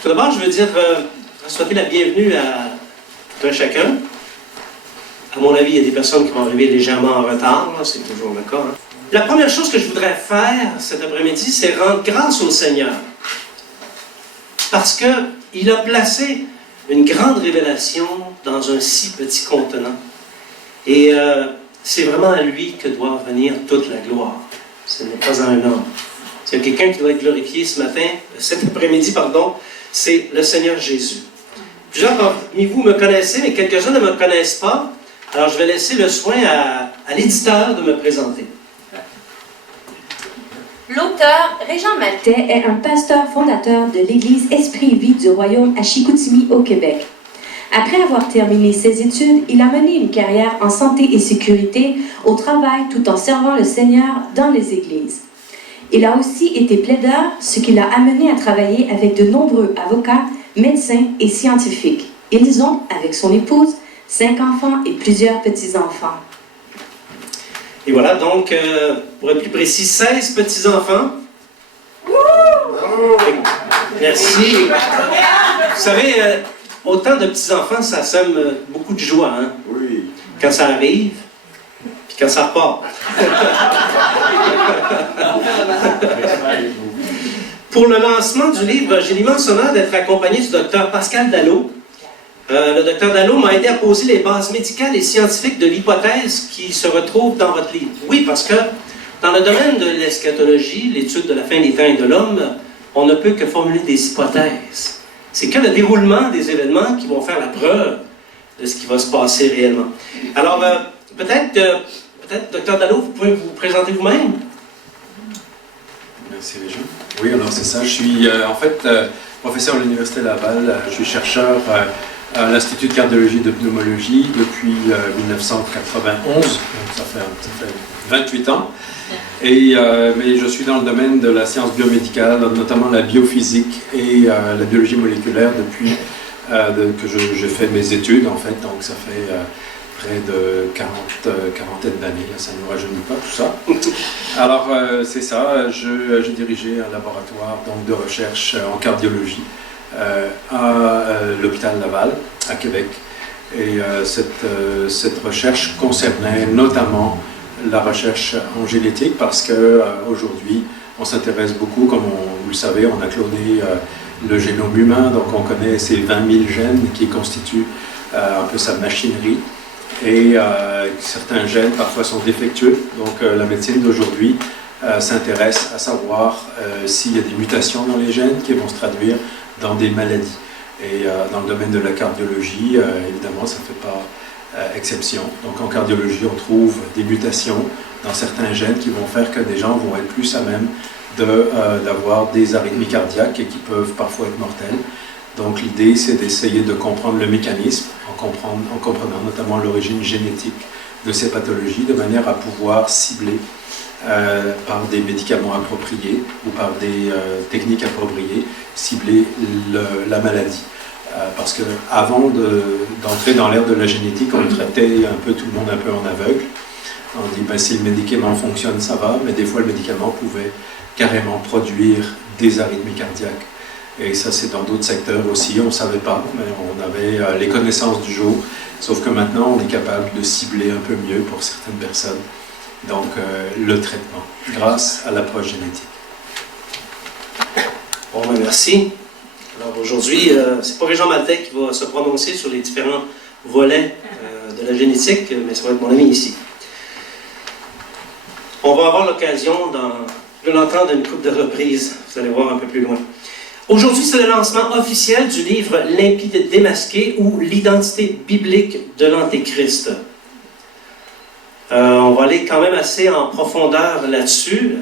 Tout d'abord, je veux dire, souhaiter la bienvenue à tout un chacun. À mon avis, il y a des personnes qui vont arriver légèrement en retard, c'est toujours le cas. Hein. La première chose que je voudrais faire cet après-midi, c'est rendre grâce au Seigneur. Parce qu'il a placé une grande révélation dans un si petit contenant. Et c'est vraiment à lui que doit venir toute la gloire. Ce n'est pas à un homme. S'il y a quelqu'un qui doit être glorifié cet après-midi, c'est le Seigneur Jésus. Plusieurs parmi vous me connaissez, mais quelques-uns ne me connaissent pas. Alors je vais laisser le soin à l'éditeur de me présenter. L'auteur, Régent Maltais, est un pasteur fondateur de l'Église Esprit et Vie du Royaume à Chicoutimi, au Québec. Après avoir terminé ses études, il a mené une carrière en santé et sécurité au travail tout en servant le Seigneur dans les églises. Il a aussi été plaideur, ce qui l'a amené à travailler avec de nombreux avocats, médecins et scientifiques. Ils ont, avec son épouse, 5 enfants et plusieurs petits-enfants. Et voilà, donc, pour être plus précis, 16 petits-enfants. Merci. Vous savez, autant de petits-enfants, ça sème beaucoup de joie, hein? Oui. Quand ça arrive, puis quand ça repart. Pour le lancement du livre, j'ai l'immense honneur d'être accompagné du docteur Pascal Dallot. Le docteur Dallot m'a aidé à poser les bases médicales et scientifiques de l'hypothèse qui se retrouve dans votre livre. Oui, parce que dans le domaine de l'eschatologie, l'étude de la fin des temps et de l'homme, on ne peut que formuler des hypothèses. C'est que le déroulement des événements qui vont faire la preuve de ce qui va se passer réellement. Alors, peut-être, docteur Dallot, vous pouvez vous présenter vous-même? Merci, Régent. Oui, alors c'est ça. Je suis en fait professeur à l'Université Laval. Je suis chercheur à l'Institut de cardiologie et de pneumologie depuis 1991. Donc ça fait 28 ans. Mais je suis dans le domaine de la science biomédicale, notamment la biophysique et la biologie moléculaire depuis que j'ai fait mes études, en fait. Donc ça fait près de quarantaine d'années, ça ne nous rajeunit pas tout ça. Alors c'est ça, j'ai dirigé un laboratoire donc, de recherche en cardiologie à l'hôpital Laval, à Québec. Et cette recherche concernait notamment la recherche en génétique parce qu'aujourd'hui, on s'intéresse beaucoup, comme vous le savez, on a cloné le génome humain, donc on connaît ces 20 000 gènes qui constituent un peu sa machinerie. Et certains gènes parfois sont défectueux, donc la médecine d'aujourd'hui s'intéresse à savoir s'il y a des mutations dans les gènes qui vont se traduire dans des maladies. Et dans le domaine de la cardiologie, évidemment, ça ne fait pas exception. Donc en cardiologie, on trouve des mutations dans certains gènes qui vont faire que des gens vont être plus à même d'avoir des arythmies cardiaques et qui peuvent parfois être mortelles. Donc l'idée, c'est d'essayer de comprendre le mécanisme, en comprenant notamment l'origine génétique de ces pathologies, de manière à pouvoir cibler par des médicaments appropriés ou par des techniques appropriées, cibler la maladie. Parce qu'avant d'entrer dans l'ère de la génétique, on traitait un peu tout le monde un peu en aveugle. On dit, si le médicament fonctionne, ça va, mais des fois le médicament pouvait carrément produire des arythmies cardiaques. Et ça, c'est dans d'autres secteurs aussi, on ne savait pas, mais on avait les connaissances du jour, sauf que maintenant, on est capable de cibler un peu mieux pour certaines personnes, donc le traitement, grâce à l'approche génétique. Bon, ben merci. Alors aujourd'hui, c'est pas Régent Maltais qui va se prononcer sur les différents volets de la génétique, mais ça va être mon ami ici. On va avoir l'occasion de l'entendre une couple de reprises, vous allez voir un peu plus loin. Aujourd'hui, c'est le lancement officiel du livre « Limpide démasqué » ou « L'identité biblique de l'Antéchrist ». On va aller quand même assez en profondeur là-dessus,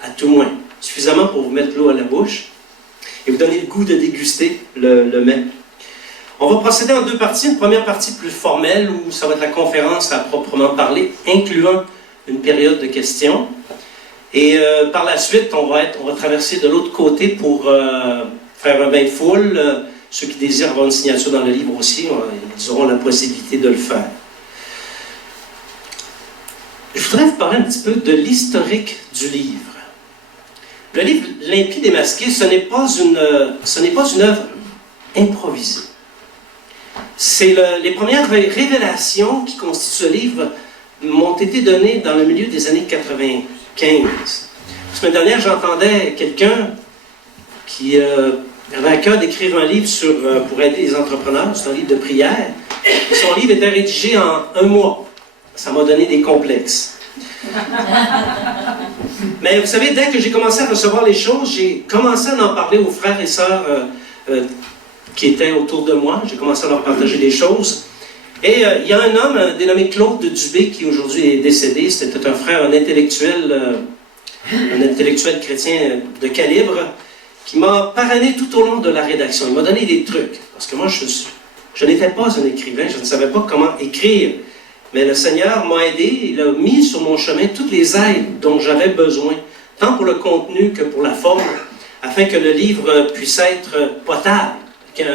à tout moins, suffisamment pour vous mettre l'eau à la bouche et vous donner le goût de déguster le mets. On va procéder en deux parties. Une première partie plus formelle, où ça va être la conférence à proprement parler, incluant une période de questions. Et par la suite, on va traverser de l'autre côté pour faire un bain de foule. Ceux qui désirent avoir une signature dans le livre aussi, ils auront la possibilité de le faire. Je voudrais vous parler un petit peu de l'historique du livre. Le livre L'impie démasqué, ce n'est pas une œuvre improvisée. C'est les premières révélations qui constituent ce livre m'ont été données dans le milieu des années 95. La semaine dernière, j'entendais quelqu'un qui avait à cœur d'écrire un livre pour aider les entrepreneurs. C'est un livre de prière. Et son livre était rédigé en 1 mois. Ça m'a donné des complexes. Mais vous savez, dès que j'ai commencé à recevoir les choses, j'ai commencé à en parler aux frères et sœurs qui étaient autour de moi. J'ai commencé à leur partager des choses. Et il y a un homme dénommé Claude Dubé qui aujourd'hui est décédé. C'était un frère, un intellectuel chrétien de calibre, qui m'a parrainé tout au long de la rédaction. Il m'a donné des trucs. Parce que moi, je n'étais pas un écrivain, je ne savais pas comment écrire. Mais le Seigneur m'a aidé, il a mis sur mon chemin toutes les aides dont j'avais besoin, tant pour le contenu que pour la forme, afin que le livre puisse être potable, qu'il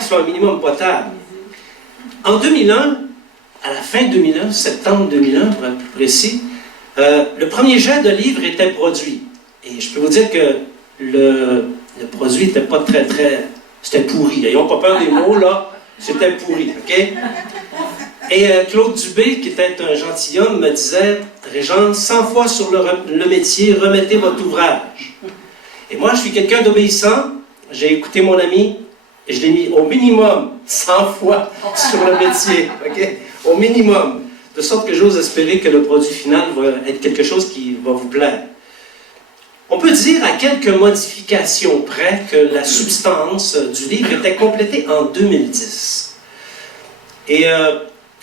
soit un minimum potable. En 2001, à la fin 2001, septembre 2001 pour être plus précis, le premier jet de livre était produit. Et je peux vous dire que le produit n'était pas c'était pourri. N'ayons pas peur des mots, là, c'était pourri, OK? Et Claude Dubé, qui était un gentilhomme, me disait « Régence, 100 fois sur le métier, remettez votre ouvrage. » Et moi, je suis quelqu'un d'obéissant. J'ai écouté mon ami et je l'ai mis au minimum 100 fois sur le métier. Okay? Au minimum. De sorte que j'ose espérer que le produit final va être quelque chose qui va vous plaire. On peut dire à quelques modifications près que la substance du livre était complétée en 2010.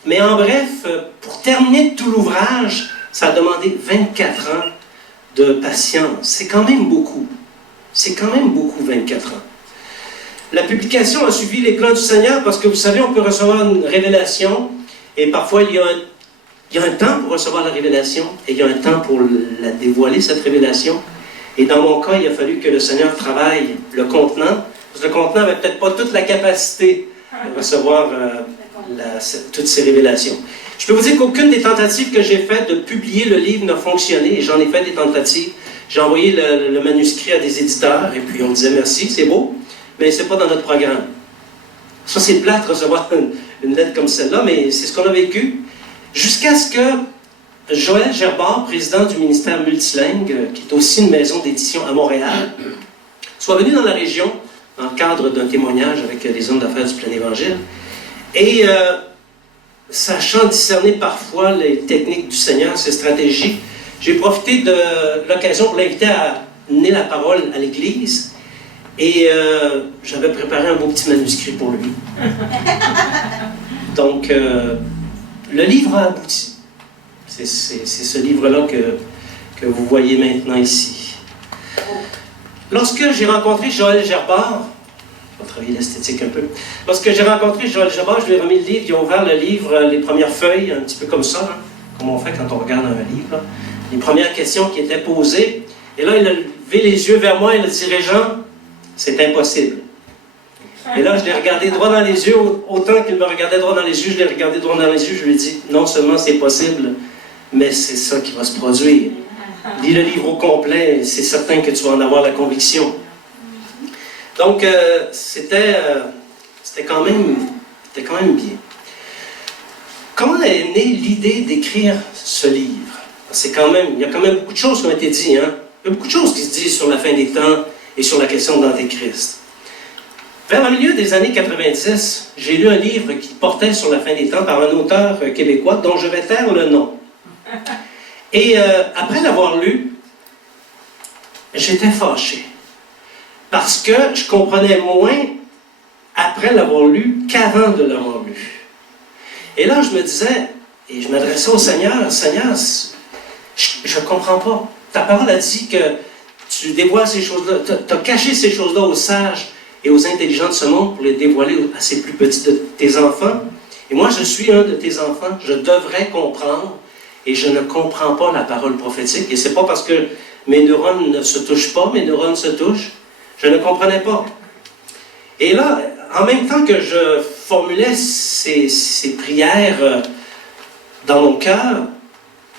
Mais en bref, pour terminer tout l'ouvrage, ça a demandé 24 ans de patience. C'est quand même beaucoup. C'est quand même beaucoup, 24 ans. La publication a suivi les plans du Seigneur parce que, vous savez, on peut recevoir une révélation et parfois il y a un temps pour recevoir la révélation et il y a un temps pour la dévoiler, cette révélation. Et dans mon cas, il a fallu que le Seigneur travaille le contenant, parce que le contenant n'avait peut-être pas toute la capacité de recevoir toutes ces révélations. Je peux vous dire qu'aucune des tentatives que j'ai faites de publier le livre n'a fonctionné, et j'en ai fait des tentatives. J'ai envoyé le manuscrit à des éditeurs, et puis on me disait merci, c'est beau, mais c'est pas dans notre programme. Ça, c'est plate de recevoir une lettre comme celle-là, mais c'est ce qu'on a vécu. Jusqu'à ce que Joël Gerbard, président du ministère multilingue, qui est aussi une maison d'édition à Montréal, soit venu dans la région, dans le cadre d'un témoignage avec les hommes d'affaires du Plein Évangile. Et sachant discerner parfois les techniques du Seigneur, ses stratégies, j'ai profité de l'occasion pour l'inviter à mener la parole à l'Église. Et j'avais préparé un beau petit manuscrit pour lui. Donc, le livre a abouti. C'est ce livre-là que vous voyez maintenant ici. Lorsque j'ai rencontré Joël Gerbard, je vais travailler l'esthétique un peu. Lorsque j'ai rencontré Joël Gerbard, je lui ai remis le livre, il a ouvert le livre, les premières feuilles, un petit peu comme ça, hein, comme on fait quand on regarde un livre. Là. Les premières questions qui étaient posées. Et là, il a levé les yeux vers moi et il a dit « Régent, c'est impossible. » Et là, je l'ai regardé droit dans les yeux, autant qu'il me regardait droit dans les yeux, je l'ai regardé droit dans les yeux, je lui ai dit « Non seulement c'est possible, mais c'est ça qui va se produire. Lis le livre au complet, c'est certain que tu vas en avoir la conviction. » Donc, c'était quand même bien. Comment est née l'idée d'écrire ce livre? Il y a quand même beaucoup de choses qui ont été dites. Hein? Il y a beaucoup de choses qui se disent sur la fin des temps et sur la question de l'Antéchrist. Vers le milieu des années 90, j'ai lu un livre qui portait sur la fin des temps par un auteur québécois dont je vais taire le nom. Et après l'avoir lu, j'étais fâché. Parce que je comprenais moins après l'avoir lu qu'avant de l'avoir lu. Et là, je me disais, et je m'adressais au Seigneur, « Seigneur, je ne comprends pas. Ta parole a dit que tu dévoiles ces choses-là, tu as caché ces choses-là aux sages et aux intelligents de ce monde pour les dévoiler à ces plus petits de tes enfants. Et moi, je suis un de tes enfants, je devrais comprendre, et je ne comprends pas la parole prophétique. Et ce n'est pas parce que mes neurones ne se touchent pas, mes neurones se touchent. Je ne comprenais pas. Et là, en même temps que je formulais ces prières dans mon cœur,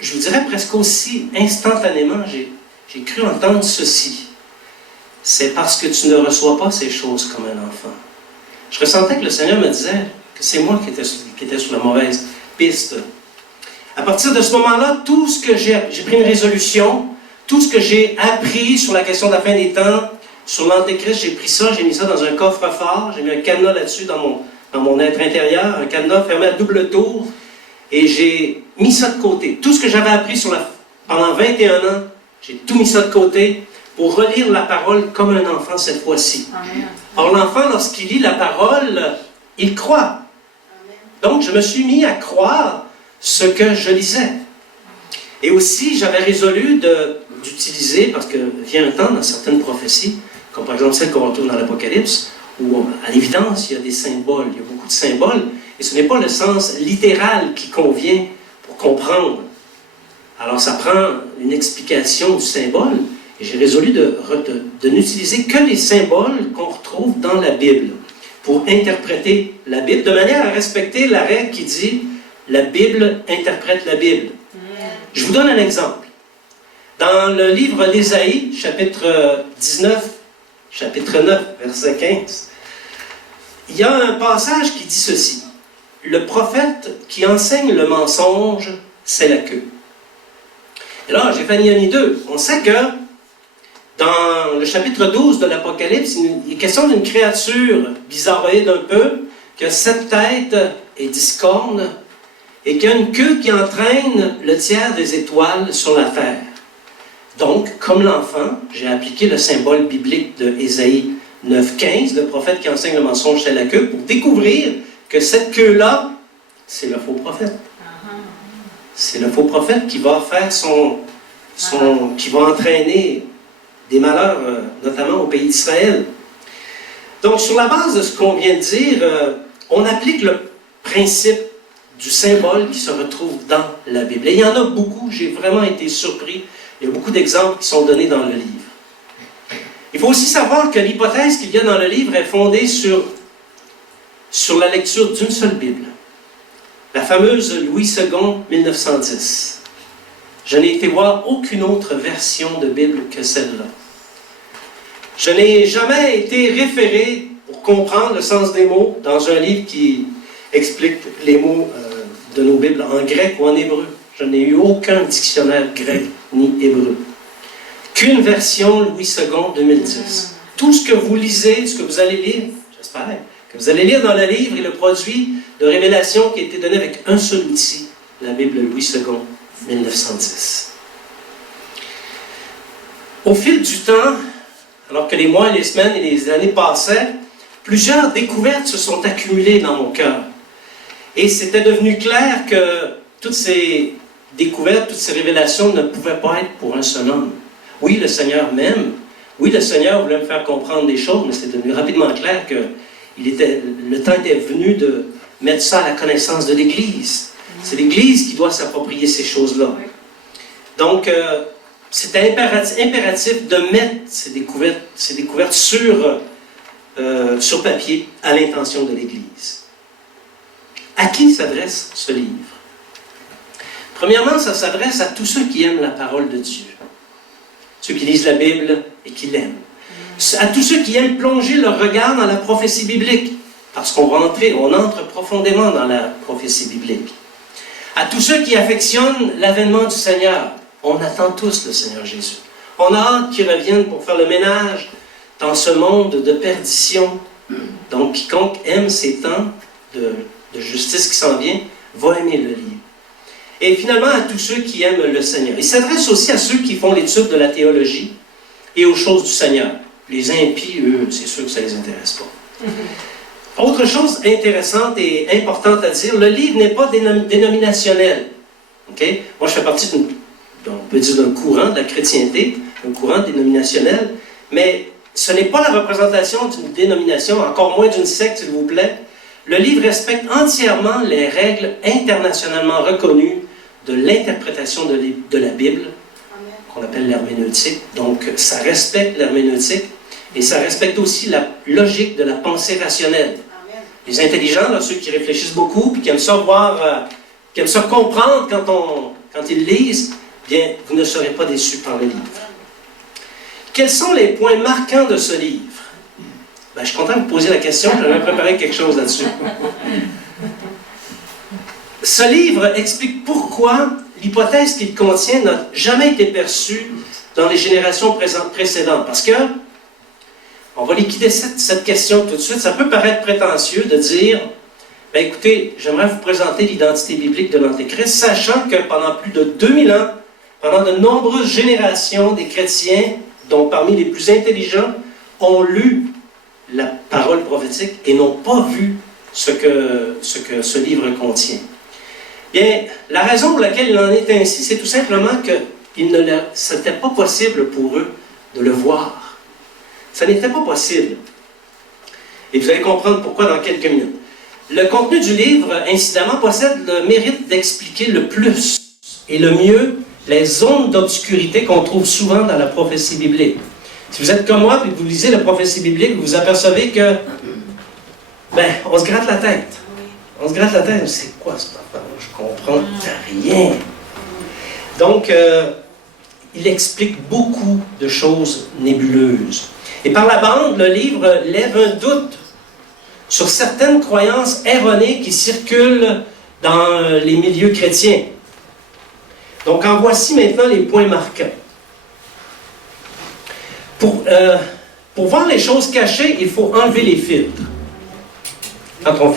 je vous dirais presque aussi instantanément, j'ai cru entendre ceci. C'est parce que tu ne reçois pas ces choses comme un enfant. Je ressentais que le Seigneur me disait que c'est moi qui étais sur la mauvaise piste. À partir de ce moment-là, tout ce que j'ai pris une résolution, tout ce que j'ai appris sur la question de la fin des temps, sur l'Antéchrist, j'ai pris ça, j'ai mis ça dans un coffre-fort, j'ai mis un cadenas là-dessus dans mon être intérieur, un cadenas fermé à double tour, et j'ai mis ça de côté. Tout ce que j'avais appris pendant 21 ans, j'ai tout mis ça de côté pour relire la parole comme un enfant cette fois-ci. Or, l'enfant, lorsqu'il lit la parole, il croit. Donc, je me suis mis à croire ce que je lisais. Et aussi, j'avais résolu d'utiliser, parce que vient un temps dans certaines prophéties, comme par exemple celle qu'on retrouve dans l'Apocalypse, où à l'évidence, il y a des symboles, il y a beaucoup de symboles, et ce n'est pas le sens littéral qui convient pour comprendre. Alors, ça prend une explication du symbole, et j'ai résolu de n'utiliser que les symboles qu'on retrouve dans la Bible pour interpréter la Bible, de manière à respecter la règle qui dit « la Bible interprète la Bible ». Je vous donne un exemple. Dans le livre d'Ésaïe, chapitre 19, chapitre 9, verset 15, il y a un passage qui dit ceci. « Le prophète qui enseigne le mensonge, c'est la queue. » Et là, j'ai fait ni un ni deux. On sait que dans le chapitre 12 de l'Apocalypse, il est question d'une créature bizarroïde un peu, qui a 7 têtes et 10 cornes, et qui a une queue qui entraîne le tiers des étoiles sur la terre. Donc, comme l'enfant, j'ai appliqué le symbole biblique de Ésaïe 9,15, le prophète qui enseigne le mensonge, c'est la queue, pour découvrir que cette queue-là, c'est le faux prophète. C'est le faux prophète qui va faire qui va entraîner des malheurs, notamment au pays d'Israël. Donc, sur la base de ce qu'on vient de dire, on applique le principe du symbole qui se retrouve dans la Bible. Et il y en a beaucoup, j'ai vraiment été surpris. Il y a beaucoup d'exemples qui sont donnés dans le livre. Il faut aussi savoir que l'hypothèse qu'il y a dans le livre est fondée sur la lecture d'une seule Bible. La fameuse Louis II, 1910. Je n'ai été voir aucune autre version de Bible que celle-là. Je n'ai jamais été référé pour comprendre le sens des mots dans un livre qui explique les mots de nos Bibles en grec ou en hébreu. Je n'ai eu aucun dictionnaire grec ni hébreu. Qu'une version Louis II 2010. Tout ce que vous lisez, ce que vous allez lire, j'espère, que vous allez lire dans le livre est le produit de révélation qui a été donné avec un seul outil, la Bible Louis II 1910. Au fil du temps, alors que les mois, les semaines et les années passaient, plusieurs découvertes se sont accumulées dans mon cœur. Et c'était devenu clair que toutes ces découvertes, toutes ces révélations ne pouvaient pas être pour un seul homme. Oui, le Seigneur m'aime. Oui, le Seigneur voulait me faire comprendre des choses, mais c'était devenu rapidement clair que le temps était venu de mettre ça à la connaissance de l'Église. C'est l'Église qui doit s'approprier ces choses-là. Donc, c'était impératif de mettre ces découvertes sur papier à l'intention de l'Église. À qui s'adresse ce livre? Premièrement, ça s'adresse à tous ceux qui aiment la parole de Dieu. Ceux qui lisent la Bible et qui l'aiment. À tous ceux qui aiment plonger leur regard dans la prophétie biblique, parce qu'on entre profondément dans la prophétie biblique. À tous ceux qui affectionnent l'avènement du Seigneur. On attend tous le Seigneur Jésus. On a hâte qu'il revienne pour faire le ménage dans ce monde de perdition. Donc, quiconque aime ces temps de justice qui s'en vient, va aimer le livre. Et finalement, à tous ceux qui aiment le Seigneur. Il s'adresse aussi à ceux qui font l'étude de la théologie et aux choses du Seigneur. Les impies, eux, c'est sûr que ça ne les intéresse pas. Autre chose intéressante et importante à dire, le livre n'est pas dénominationnel. Okay? Moi, je fais partie d'un courant de la chrétienté, un courant dénominationnel, mais ce n'est pas la représentation d'une dénomination, encore moins d'une secte, s'il vous plaît. Le livre respecte entièrement les règles internationalement reconnues de l'interprétation de la Bible, qu'on appelle l'herméneutique. Donc, ça respecte l'herméneutique et ça respecte aussi la logique de la pensée rationnelle. Les intelligents, là, ceux qui réfléchissent beaucoup, puis qui aiment ça voir, qui aiment ça comprendre quand ils lisent, bien, vous ne serez pas déçus par le livre. Quels sont les points marquants de ce livre? Ben, je suis content de vous poser la question, j'avais préparé quelque chose là-dessus. Ce livre explique pourquoi l'hypothèse qu'il contient n'a jamais été perçue dans les générations précédentes. Parce que, on va liquider cette question tout de suite, ça peut paraître prétentieux de dire, ben écoutez, j'aimerais vous présenter l'identité biblique de l'Antéchrist, sachant que pendant plus de 2000 ans, pendant de nombreuses générations, des chrétiens, dont parmi les plus intelligents, ont lu la parole prophétique et n'ont pas vu ce que ce livre contient. Bien, la raison pour laquelle il en est ainsi, c'est tout simplement que ce n'était pas possible pour eux de le voir. Ça n'était pas possible. Et vous allez comprendre pourquoi dans quelques minutes. Le contenu du livre, incidemment, possède le mérite d'expliquer le plus et le mieux les zones d'obscurité qu'on trouve souvent dans la prophétie biblique. Si vous êtes comme moi et que vous lisez la prophétie biblique, vous apercevez que, on se gratte la tête. On se gratte la tête, c'est quoi cette affaire? Je comprends rien. Donc, il explique beaucoup de choses nébuleuses. Et par la bande, le livre lève un doute sur certaines croyances erronées qui circulent dans les milieux chrétiens. Donc, en voici maintenant les points marquants. Pour voir les choses cachées, il faut enlever les filtres. Quand on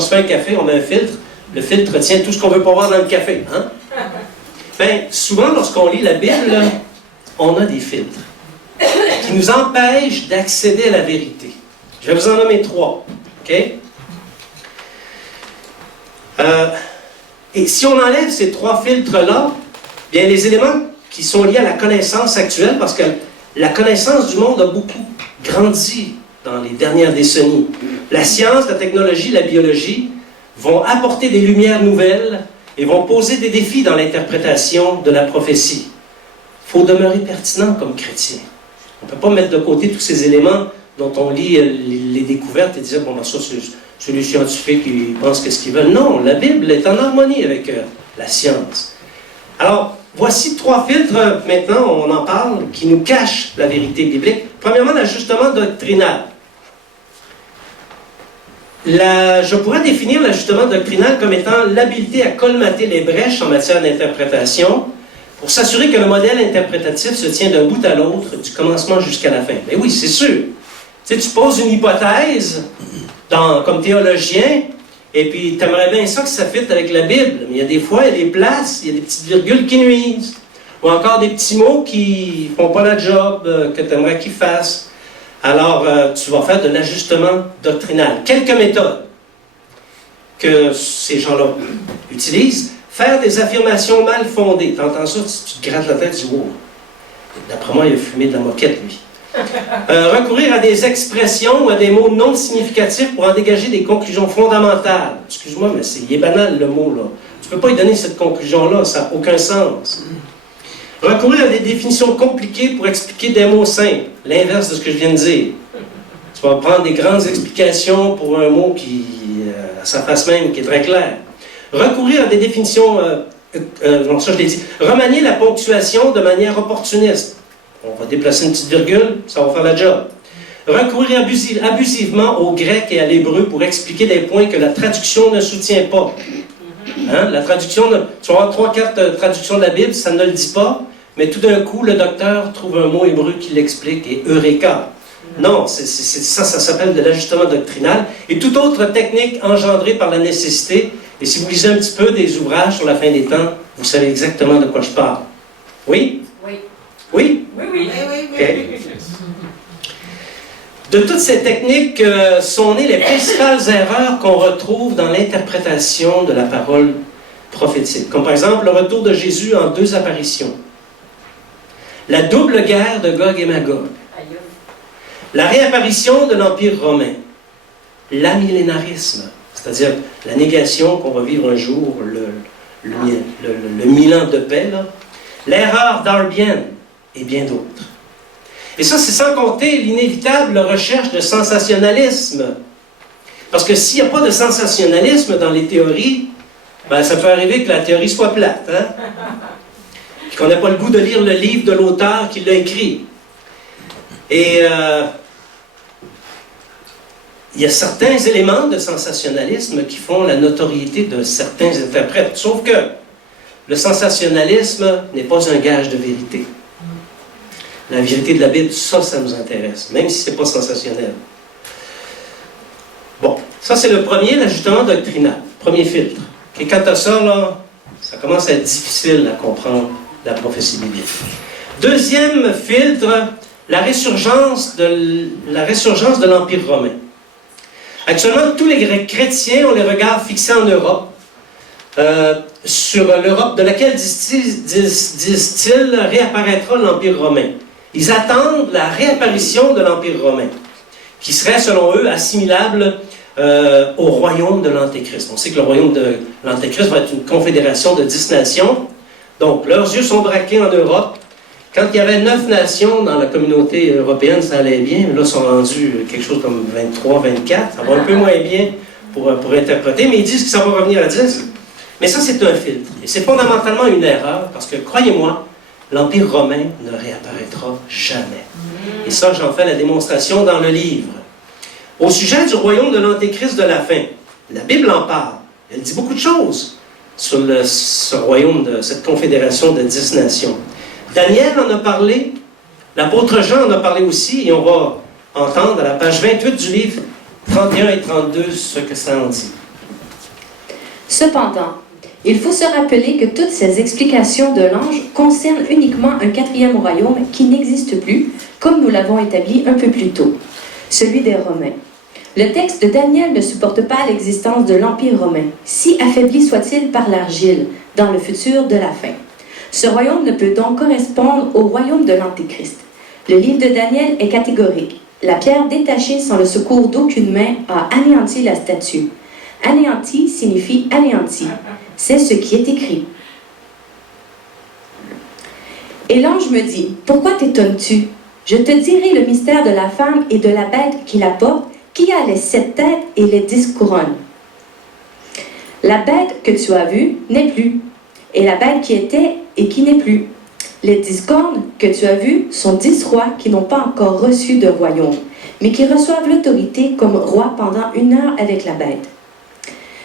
se fait un café, on met un filtre. Le filtre tient tout ce qu'on veut pas voir dans le café. Hein? Souvent, lorsqu'on lit la Bible, on a des filtres qui nous empêchent d'accéder à la vérité. Je vais vous en nommer 3. OK? Et si on enlève ces 3 filtres-là, bien les éléments qui sont liés à la connaissance actuelle, parce que la connaissance du monde a beaucoup grandi dans les dernières décennies. La science, la technologie, la biologie vont apporter des lumières nouvelles et vont poser des défis dans l'interprétation de la prophétie. Il faut demeurer pertinent comme chrétien. On ne peut pas mettre de côté tous ces éléments dont on lit les découvertes et dire, ça, c'est les scientifiques qui pensent qu'est-ce qu'ils veulent. Non, la Bible est en harmonie avec la science. Alors, voici 3 filtres, maintenant, on en parle, qui nous cachent la vérité biblique. Premièrement, l'ajustement doctrinal. Je pourrais définir l'ajustement doctrinal comme étant l'habileté à colmater les brèches en matière d'interprétation pour s'assurer que le modèle interprétatif se tient d'un bout à l'autre, du commencement jusqu'à la fin. Mais oui, c'est sûr. Tu poses une hypothèse comme théologien, et puis tu aimerais bien ça que ça fitte avec la Bible. Mais il y a des fois, il y a des places, il y a des petites virgules qui nuisent. Ou encore des petits mots qui ne font pas la job que tu aimerais qu'ils fassent. Alors, tu vas faire de l'ajustement doctrinal. Quelques méthodes que ces gens-là utilisent. Faire des affirmations mal fondées. Tu entends ça, tu te grattes la tête, tu dis « Wow, d'après moi, il a fumé de la moquette, lui. » Recourir à des expressions ou à des mots non significatifs pour en dégager des conclusions fondamentales. Excuse-moi, mais il est banal, le mot, là. Tu ne peux pas y donner cette conclusion-là, ça n'a aucun sens. Recourir à des définitions compliquées pour expliquer des mots simples, l'inverse de ce que je viens de dire. Tu vas prendre des grandes explications pour un mot qui, à sa face même, qui est très clair. Recourir à des définitions, ça je l'ai dit, remanier la ponctuation de manière opportuniste. On va déplacer une petite virgule, ça va faire la job. Recourir abusivement au grec et à l'hébreu pour expliquer des points que la traduction ne soutient pas. Hein? La traduction, tu vas avoir 3-4 traductions de la Bible, ça ne le dit pas, mais tout d'un coup, le docteur trouve un mot hébreu qui l'explique, et eureka. Non, ça s'appelle de l'ajustement doctrinal, et toute autre technique engendrée par la nécessité. Et si vous lisez un petit peu des ouvrages sur la fin des temps, vous savez exactement de quoi je parle. Oui? Oui. Oui? Oui, oui. Okay. De toutes ces techniques sont nées les principales erreurs qu'on retrouve dans l'interprétation de la parole prophétique. Comme par exemple le retour de Jésus en 2 apparitions. La double guerre de Gog et Magog. La réapparition de l'Empire romain. L'amillénarisme, c'est-à-dire la négation qu'on va vivre un jour, le 1000 ans de paix. L'erreur darbienne et bien d'autres. Et ça, c'est sans compter l'inévitable recherche de sensationnalisme. Parce que s'il n'y a pas de sensationnalisme dans les théories, ça peut arriver que la théorie soit plate. Hein? Puis qu'on n'a pas le goût de lire le livre de l'auteur qui l'a écrit. Et il y a certains éléments de sensationnalisme qui font la notoriété de certains interprètes. Sauf que le sensationnalisme n'est pas un gage de vérité. La vérité de la Bible, ça nous intéresse, même si ce n'est pas sensationnel. Bon, ça c'est le premier, l'ajustement doctrinal, premier filtre. Et quant à ça, là, ça commence à être difficile à comprendre la prophétie biblique. Deuxième filtre, la résurgence de l'Empire romain. Actuellement, tous les chrétiens ont les regards fixés en Europe, sur l'Europe de laquelle, disent-ils, réapparaîtra l'Empire romain. Ils attendent la réapparition de l'Empire romain, qui serait, selon eux, assimilable au royaume de l'Antéchrist. On sait que le royaume de l'Antéchrist va être une confédération de 10 nations. Donc, leurs yeux sont braqués en Europe. Quand il y avait 9 nations dans la communauté européenne, ça allait bien. Là, ils sont rendus quelque chose comme 23, 24. Ça va un peu moins bien pour interpréter, mais ils disent que ça va revenir à 10. Mais ça, c'est un filtre. Et c'est fondamentalement une erreur, parce que, croyez-moi, l'Empire romain ne réapparaîtra jamais. Et ça, j'en fais la démonstration dans le livre. Au sujet du royaume de l'Antéchrist de la fin, la Bible en parle. Elle dit beaucoup de choses sur ce royaume, cette confédération de 10 nations. Daniel en a parlé, l'apôtre Jean en a parlé aussi, et on va entendre à la page 28 du livre 31 et 32 ce que ça en dit. Cependant, il faut se rappeler que toutes ces explications de l'ange concernent uniquement un quatrième royaume qui n'existe plus, comme nous l'avons établi un peu plus tôt, celui des Romains. Le texte de Daniel ne supporte pas l'existence de l'Empire romain, si affaibli soit-il par l'argile, dans le futur de la fin. Ce royaume ne peut donc correspondre au royaume de l'Antéchrist. Le livre de Daniel est catégorique. La pierre détachée sans le secours d'aucune main a anéanti la statue. Anéanti signifie anéanti. C'est ce qui est écrit. Et l'ange me dit, « Pourquoi t'étonnes-tu? Je te dirai le mystère de la femme et de la bête qui la porte, qui a les 7 têtes et les 10 couronnes. La bête que tu as vue n'est plus, et la bête qui était et qui n'est plus. Les 10 cornes que tu as vues sont 10 rois qui n'ont pas encore reçu de royaume, mais qui reçoivent l'autorité comme rois pendant 1 heure avec la bête. »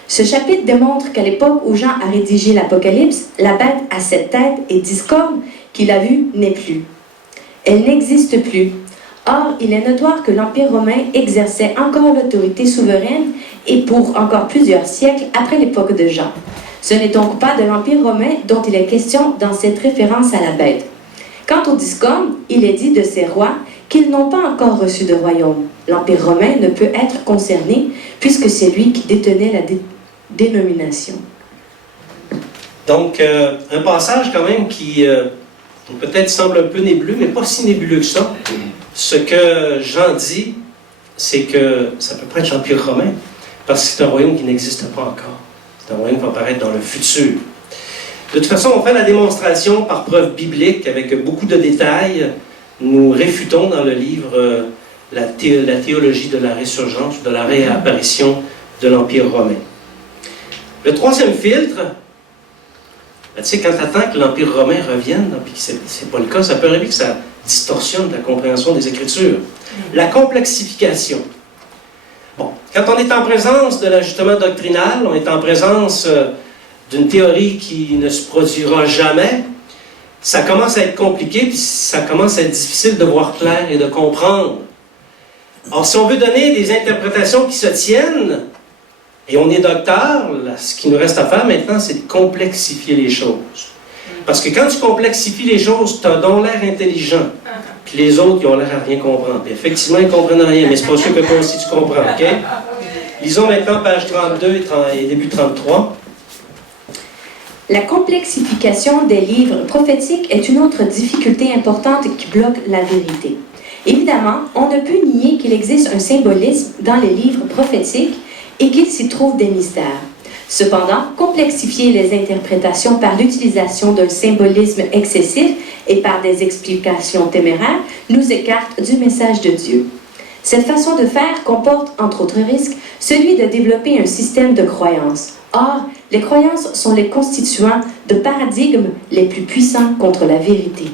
Ce chapitre démontre qu'à l'époque où Jean a rédigé l'Apocalypse, la bête à 7 têtes et 10 cornes qu'il a vue n'est plus. Elle n'existe plus. Or, il est notoire que l'Empire romain exerçait encore l'autorité souveraine et pour encore plusieurs siècles après l'époque de Jean. Ce n'est donc pas de l'Empire romain dont il est question dans cette référence à la bête. Quant aux 10 cornes, il est dit de ces rois qu'ils n'ont pas encore reçu de royaume. L'Empire romain ne peut être concerné puisque c'est lui qui détenait la dénomination. Donc, un passage quand même qui peut-être semble un peu nébuleux, mais pas si nébuleux que ça. Ce que Jean dit, c'est que ça peut pas être l'Empire romain, parce que c'est un royaume qui n'existe pas encore. C'est un royaume qui va apparaître dans le futur. De toute façon, on fait la démonstration par preuve biblique, avec beaucoup de détails. Nous réfutons dans le livre la théologie de la résurgence, de la réapparition de l'Empire romain. Le troisième filtre, tu sais, quand tu attends que l'Empire romain revienne, puis que c'est pas le cas, ça peut arriver que ça distorsionne la compréhension des Écritures. La complexification. Bon, quand on est en présence de l'ajustement doctrinal, on est en présence d'une théorie qui ne se produira jamais, ça commence à être compliqué, puis ça commence à être difficile de voir clair et de comprendre. Or, si on veut donner des interprétations qui se tiennent, et on est docteur, ce qui nous reste à faire maintenant, c'est de complexifier les choses. Parce que quand tu complexifies les choses, tu as donc l'air intelligent. Puis les autres, ils ont l'air à rien comprendre. Puis effectivement, ils ne comprennent rien, mais c'est pas sûr que toi aussi tu comprends, OK? Lisons maintenant page 32 et début 33. La complexification des livres prophétiques est une autre difficulté importante qui bloque la vérité. Évidemment, on ne peut nier qu'il existe un symbolisme dans les livres prophétiques et qu'il s'y trouve des mystères. Cependant, complexifier les interprétations par l'utilisation d'un symbolisme excessif et par des explications téméraires nous écarte du message de Dieu. Cette façon de faire comporte, entre autres risques, celui de développer un système de croyances. Or, les croyances sont les constituants de paradigmes les plus puissants contre la vérité.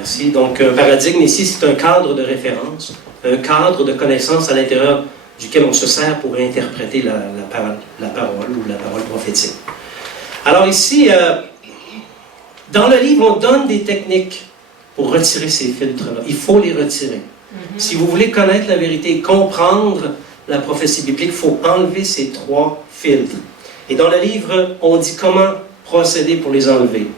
Merci. Donc, un paradigme ici, c'est un cadre de référence, un cadre de connaissance à l'intérieur duquel on se sert pour interpréter la parole ou la parole prophétique. Alors ici, dans le livre, on donne des techniques pour retirer ces filtres-là. Il faut les retirer. Si vous voulez connaître la vérité et comprendre la prophétie biblique, il faut enlever ces 3 filtres. Et dans le livre, on dit comment procéder pour les enlever.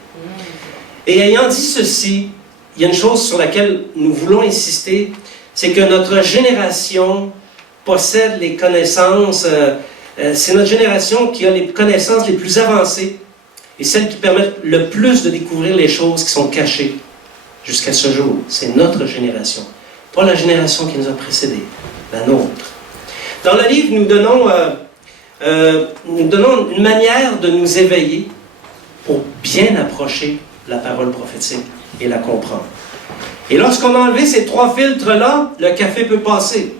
Et ayant dit ceci, il y a une chose sur laquelle nous voulons insister, c'est que notre génération possède les connaissances, c'est notre génération qui a les connaissances les plus avancées et celles qui permettent le plus de découvrir les choses qui sont cachées jusqu'à ce jour. C'est notre génération, pas la génération qui nous a précédés, la nôtre. Dans le livre, nous donnons une manière de nous éveiller pour bien approcher la parole prophétique et la comprendre. Et lorsqu'on a enlevé ces 3 filtres-là, le café peut passer.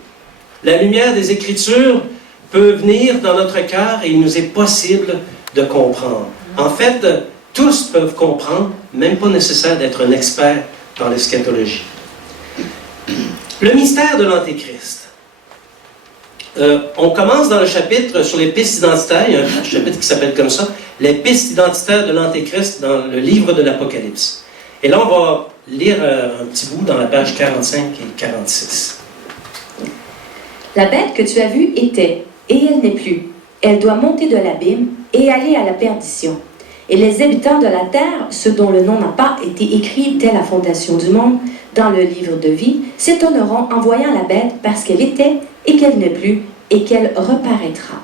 La lumière des Écritures peut venir dans notre cœur et il nous est possible de comprendre. En fait, tous peuvent comprendre, même pas nécessaire d'être un expert dans l'eschatologie. Le mystère de l'Antéchrist. On commence dans le chapitre sur les pistes identitaires, il y a un chapitre qui s'appelle comme ça, les pistes identitaires de l'Antéchrist dans le livre de l'Apocalypse. Et là, on va lire un petit bout dans la page 45 et 46. La bête que tu as vue était, et elle n'est plus. Elle doit monter de l'abîme et aller à la perdition. Et les habitants de la terre, ceux dont le nom n'a pas été écrit dès la fondation du monde, dans le livre de vie, s'étonneront en voyant la bête parce qu'elle était et qu'elle n'est plus et qu'elle reparaîtra.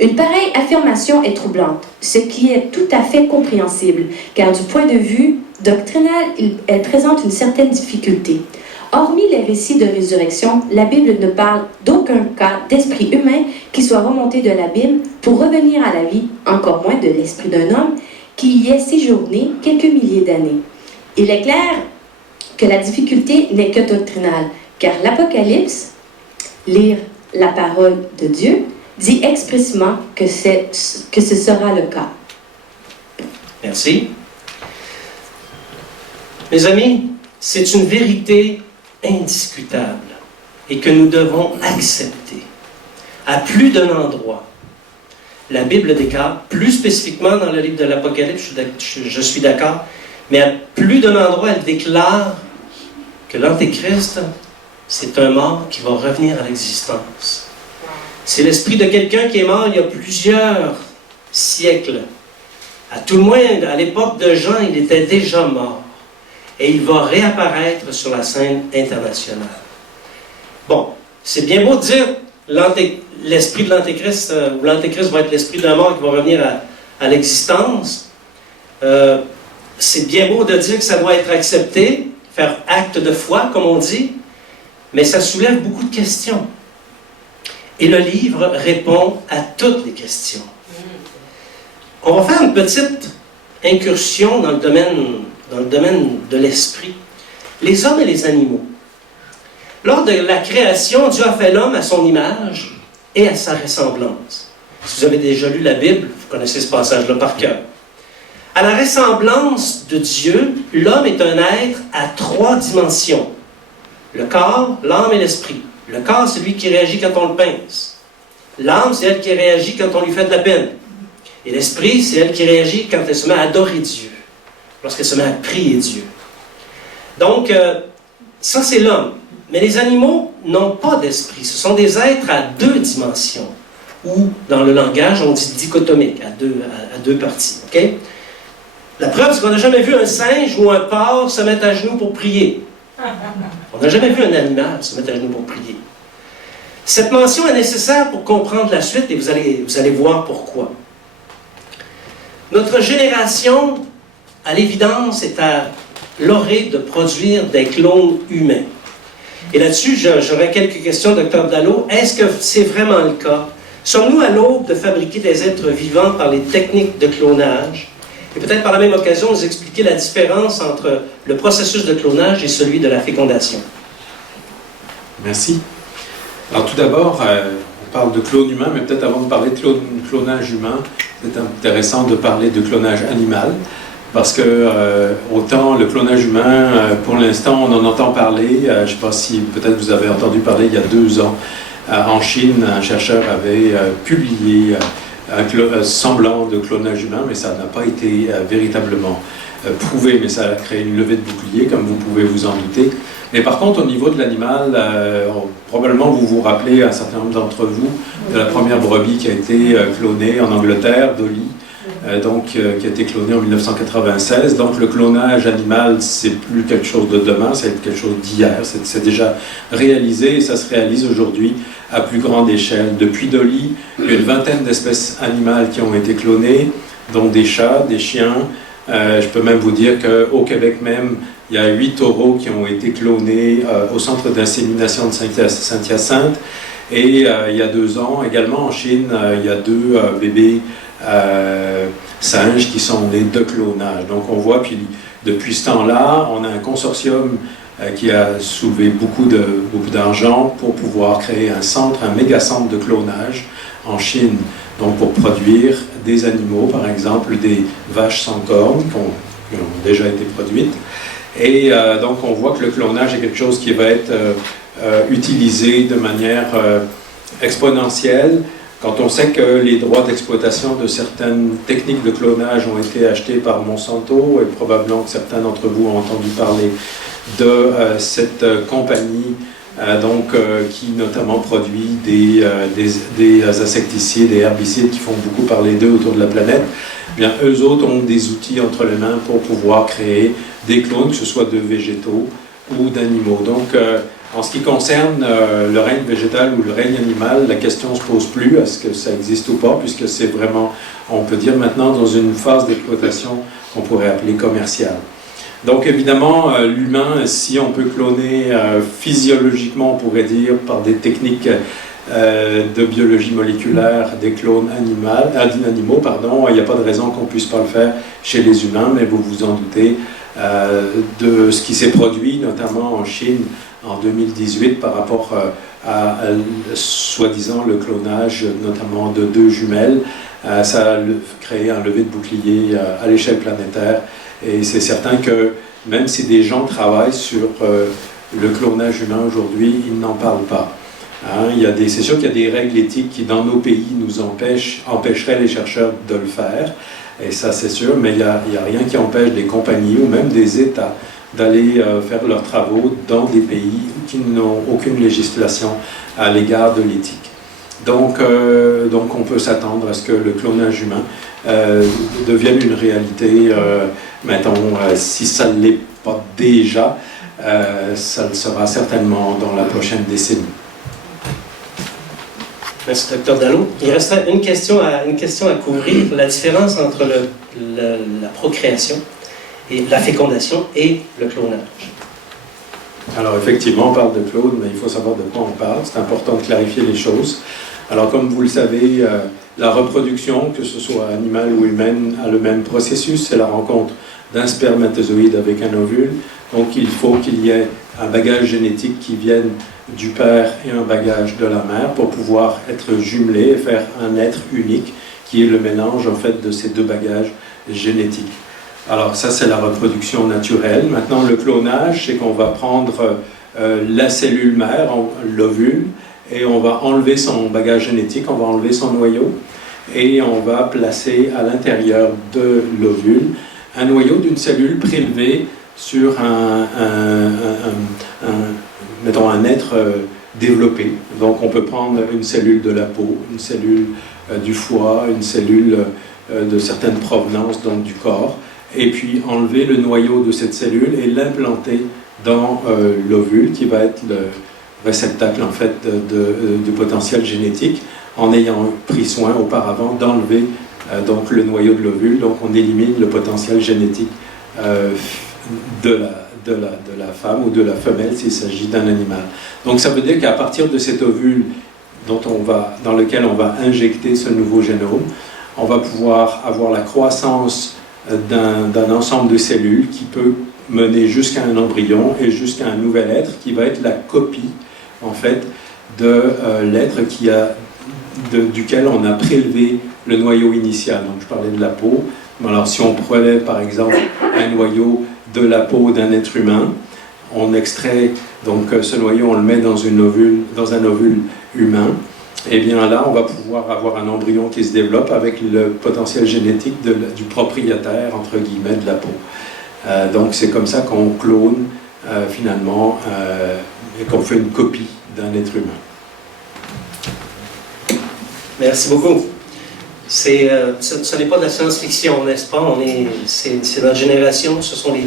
Une pareille affirmation est troublante, ce qui est tout à fait compréhensible, car du point de vue doctrinal, elle présente une certaine difficulté. Hormis les récits de résurrection, la Bible ne parle d'aucun cas d'esprit humain qui soit remonté de l'abîme pour revenir à la vie, encore moins de l'esprit d'un homme qui y ait séjourné quelques milliers d'années. Il est clair que la difficulté n'est que doctrinale, car l'Apocalypse, lire la parole de Dieu, dit expressément que ce sera le cas. Merci. Mes amis, c'est une vérité indiscutable et que nous devons accepter. À plus d'un endroit, la Bible déclare, plus spécifiquement dans le livre de l'Apocalypse, je suis d'accord, mais à plus d'un endroit, elle déclare que l'Antéchrist, c'est un mort qui va revenir à l'existence. C'est l'esprit de quelqu'un qui est mort il y a plusieurs siècles. À tout le moins, à l'époque de Jean, il était déjà mort. Et il va réapparaître sur la scène internationale. Bon, c'est bien beau de dire l'esprit de l'Antéchrist, ou l'Antéchrist va être l'esprit d'un mort qui va revenir à l'existence. C'est bien beau de dire que ça doit être accepté, faire acte de foi, comme on dit, mais ça soulève beaucoup de questions. Et le livre répond à toutes les questions. On va faire une petite incursion dans le domaine de l'esprit. Les hommes et les animaux. Lors de la création, Dieu a fait l'homme à son image et à sa ressemblance. Si vous avez déjà lu la Bible, vous connaissez ce passage-là par cœur. À la ressemblance de Dieu, l'homme est un être à 3 dimensions. Le corps, l'âme et l'esprit. Le corps, c'est lui qui réagit quand on le pince. L'âme, c'est elle qui réagit quand on lui fait de la peine. Et l'esprit, c'est elle qui réagit quand elle se met à adorer Dieu, lorsqu'elle se met à prier Dieu. Donc, ça c'est l'homme. Mais les animaux n'ont pas d'esprit. Ce sont des êtres à 2 dimensions. Ou, dans le langage, on dit dichotomique, à deux parties. Okay? La preuve, c'est qu'on n'a jamais vu un singe ou un porc se mettre à genoux pour prier. On n'a jamais vu un animal se mettre à genoux pour prier. Cette mention est nécessaire pour comprendre la suite et vous allez voir pourquoi. Notre génération, à l'évidence, est à l'orée de produire des clones humains. Et là-dessus, j'aurais quelques questions, Dr. Dallot. Est-ce que c'est vraiment le cas? Sommes-nous à l'aube de fabriquer des êtres vivants par les techniques de clonage? Et peut-être par la même occasion, nous expliquer la différence entre le processus de clonage et celui de la fécondation. Merci. Alors tout d'abord, on parle de clone humain, mais peut-être avant de parler de clonage humain, c'est intéressant de parler de clonage animal. parce que autant le clonage humain, pour l'instant, on en entend parler. Je ne sais pas si peut-être vous avez entendu parler il y a 2 ans. En Chine, un chercheur avait publié un semblant de clonage humain, mais ça n'a pas été véritablement prouvé, mais ça a créé une levée de bouclier, comme vous pouvez vous en douter. Mais par contre, au niveau de l'animal, probablement vous vous rappelez, un certain nombre d'entre vous, de la première brebis qui a été clonée en Angleterre, Dolly, qui a été clonée en 1996. Donc le clonage animal, c'est plus quelque chose de demain, c'est quelque chose d'hier, c'est déjà réalisé et ça se réalise aujourd'hui à plus grande échelle. Depuis Dolly, il y a une vingtaine d'espèces animales qui ont été clonées, dont des chats, des chiens. Je peux même vous dire qu'au Québec même, il y a 8 taureaux qui ont été clonés au centre d'insémination de Saint-Hyacinthe. Et il y a 2 ans, également en Chine, il y a 2 bébés singes qui sont nés de clonage. Donc on voit, puis depuis ce temps-là, on a un consortium qui a soulevé beaucoup d'argent pour pouvoir créer un centre, un méga centre de clonage en Chine. Donc pour produire des animaux, par exemple des vaches sans cornes qui ont déjà été produites. Et donc on voit que le clonage est quelque chose qui va être utilisé de manière exponentielle. Quand on sait que les droits d'exploitation de certaines techniques de clonage ont été achetés par Monsanto, et probablement que certains d'entre vous ont entendu parler de cette compagnie qui notamment produit des insecticides et herbicides qui font beaucoup parler d'eux autour de la planète, eh bien, eux autres ont des outils entre les mains pour pouvoir créer des clones, que ce soit de végétaux ou d'animaux. Donc, en ce qui concerne le règne végétal ou le règne animal, la question ne se pose plus, est-ce que ça existe ou pas, puisque c'est vraiment, on peut dire maintenant, dans une phase d'exploitation qu'on pourrait appeler commerciale. Donc évidemment, l'humain, si on peut cloner physiologiquement, on pourrait dire, par des techniques de biologie moléculaire, des clones animaux, il n'y a pas de raison qu'on ne puisse pas le faire chez les humains, mais vous vous en doutez de ce qui s'est produit, notamment en Chine, en 2018, par rapport à soi-disant le clonage, notamment de 2 jumelles. Ça a créé un lever de bouclier à l'échelle planétaire. Et c'est certain que même si des gens travaillent sur le clonage humain aujourd'hui, ils n'en parlent pas. Hein, c'est sûr qu'il y a des règles éthiques qui, dans nos pays, nous empêcheraient les chercheurs de le faire. Et ça, c'est sûr, mais il n'y a rien qui empêche des compagnies ou même des États d'aller faire leurs travaux dans des pays qui n'ont aucune législation à l'égard de l'éthique. Donc on peut s'attendre à ce que le clonage humain devienne une réalité, mettons, si ça ne l'est pas déjà, ça le sera certainement dans la prochaine décennie. Merci, Dr. Dallot. Il resterait une question à couvrir, la différence entre la procréation et la fécondation et le clonage. Alors effectivement, on parle de clone, mais il faut savoir de quoi on parle. C'est important de clarifier les choses. Alors comme vous le savez, la reproduction, que ce soit animale ou humaine, a le même processus. C'est la rencontre d'un spermatozoïde avec un ovule. Donc il faut qu'il y ait un bagage génétique qui vienne du père et un bagage de la mère pour pouvoir être jumelé et faire un être unique qui est le mélange en fait de ces 2 bagages génétiques. Alors ça c'est la reproduction naturelle. Maintenant le clonage, c'est qu'on va prendre la cellule mère, l'ovule, et on va enlever son bagage génétique, on va enlever son noyau et on va placer à l'intérieur de l'ovule un noyau d'une cellule prélevée sur mettons un être développé. Donc on peut prendre une cellule de la peau, une cellule du foie, une cellule de certaines provenances donc du corps, et puis enlever le noyau de cette cellule et l'implanter dans l'ovule qui va être le réceptacle en fait du potentiel génétique, en ayant pris soin auparavant d'enlever donc le noyau de l'ovule. Donc on élimine le potentiel génétique de la femme ou de la femelle s'il s'agit d'un animal. Donc ça veut dire qu'à partir de cet ovule dans lequel on va injecter ce nouveau génome, on va pouvoir avoir la croissance d'un ensemble de cellules qui peut mener jusqu'à un embryon et jusqu'à un nouvel être qui va être la copie en fait de l'être duquel on a prélevé le noyau initial. Donc je parlais de la peau, Alors si on prenait par exemple un noyau de la peau d'un être humain, on extrait donc ce noyau, on le met dans un ovule humain, et bien là on va pouvoir avoir un embryon qui se développe avec le potentiel génétique du propriétaire, entre guillemets, de la peau. Donc c'est comme ça qu'on clone finalement et qu'on fait une copie d'un être humain. Merci beaucoup. Ce n'est pas de la science-fiction, n'est-ce pas? C'est notre génération, ce sont les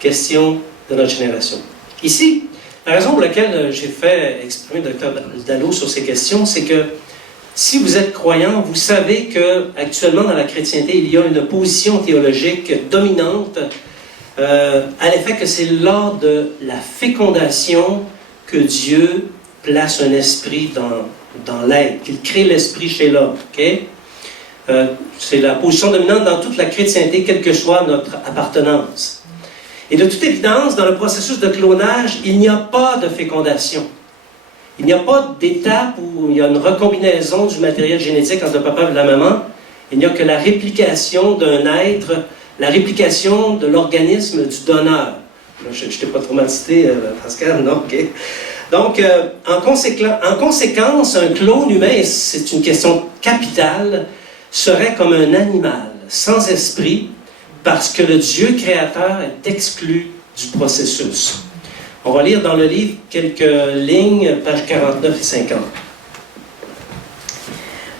questions de notre génération. Ici, la raison pour laquelle j'ai fait exprimer le Dr Dallot sur ces questions, c'est que si vous êtes croyant, vous savez qu'actuellement dans la chrétienté, il y a une position théologique dominante à l'effet que c'est lors de la fécondation que Dieu place un esprit dans l'être, qu'il crée l'esprit chez l'homme. Okay? C'est la position dominante dans toute la chrétienté, quelle que soit notre appartenance. Et de toute évidence, dans le processus de clonage, il n'y a pas de fécondation. Il n'y a pas d'étape où il y a une recombinaison du matériel génétique entre le papa et la maman. Il n'y a que la réplication d'un être, la réplication de l'organisme du donneur. Là, je ne t'ai pas trop mal cité, Pascal, non? OK. Donc, en conséquence, un clone humain, et c'est une question capitale, serait comme un animal, sans esprit, parce que le Dieu créateur est exclu du processus. On va lire dans le livre quelques lignes, pages 49 et 50.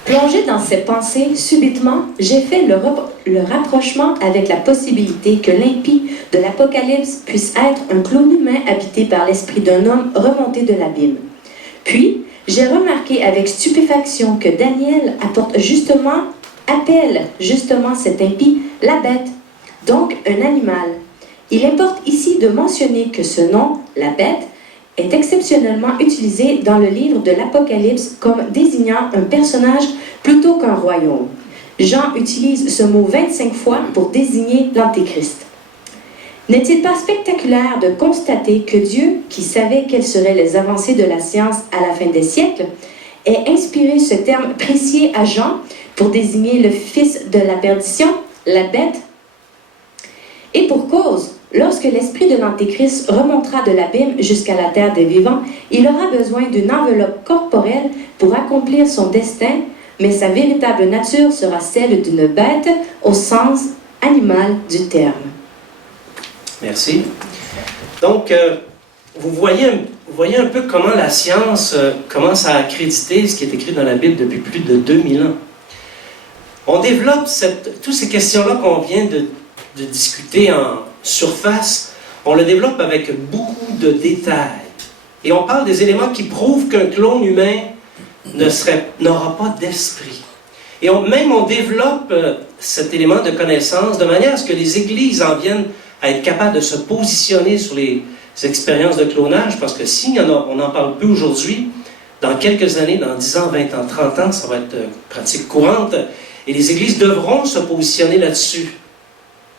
Plongé dans ces pensées, subitement, j'ai fait le rapprochement avec la possibilité que l'impie de l'Apocalypse puisse être un clone humain habité par l'esprit d'un homme remonté de l'abîme. Puis, j'ai remarqué avec stupéfaction que Daniel appelle justement cet impie la bête, donc un animal. Il importe ici de mentionner que ce nom, la bête, est exceptionnellement utilisé dans le livre de l'Apocalypse comme désignant un personnage plutôt qu'un royaume. Jean utilise ce mot 25 fois pour désigner l'Antéchrist. N'est-il pas spectaculaire de constater que Dieu, qui savait quelles seraient les avancées de la science à la fin des siècles, ait inspiré ce terme précis à Jean pour désigner le fils de la perdition, la bête? Et pour cause, lorsque l'esprit de l'Antéchrist remontera de l'abîme jusqu'à la terre des vivants, il aura besoin d'une enveloppe corporelle pour accomplir son destin, mais sa véritable nature sera celle d'une bête au sens animal du terme. Merci. Donc, vous voyez un peu comment la science commence à accréditer ce qui est écrit dans la Bible depuis plus de 2000 ans. On développe toutes ces questions-là qu'on vient de discuter en surface, on le développe avec beaucoup de détails. Et on parle des éléments qui prouvent qu'un clone humain n'aura pas d'esprit. Et on développe cet élément de connaissance de manière à ce que les églises en viennent à être capables de se positionner sur les expériences de clonage, parce que si on n'en parle plus aujourd'hui, dans quelques années, dans 10 ans, 20 ans, 30 ans, ça va être pratique courante, et les églises devront se positionner là-dessus.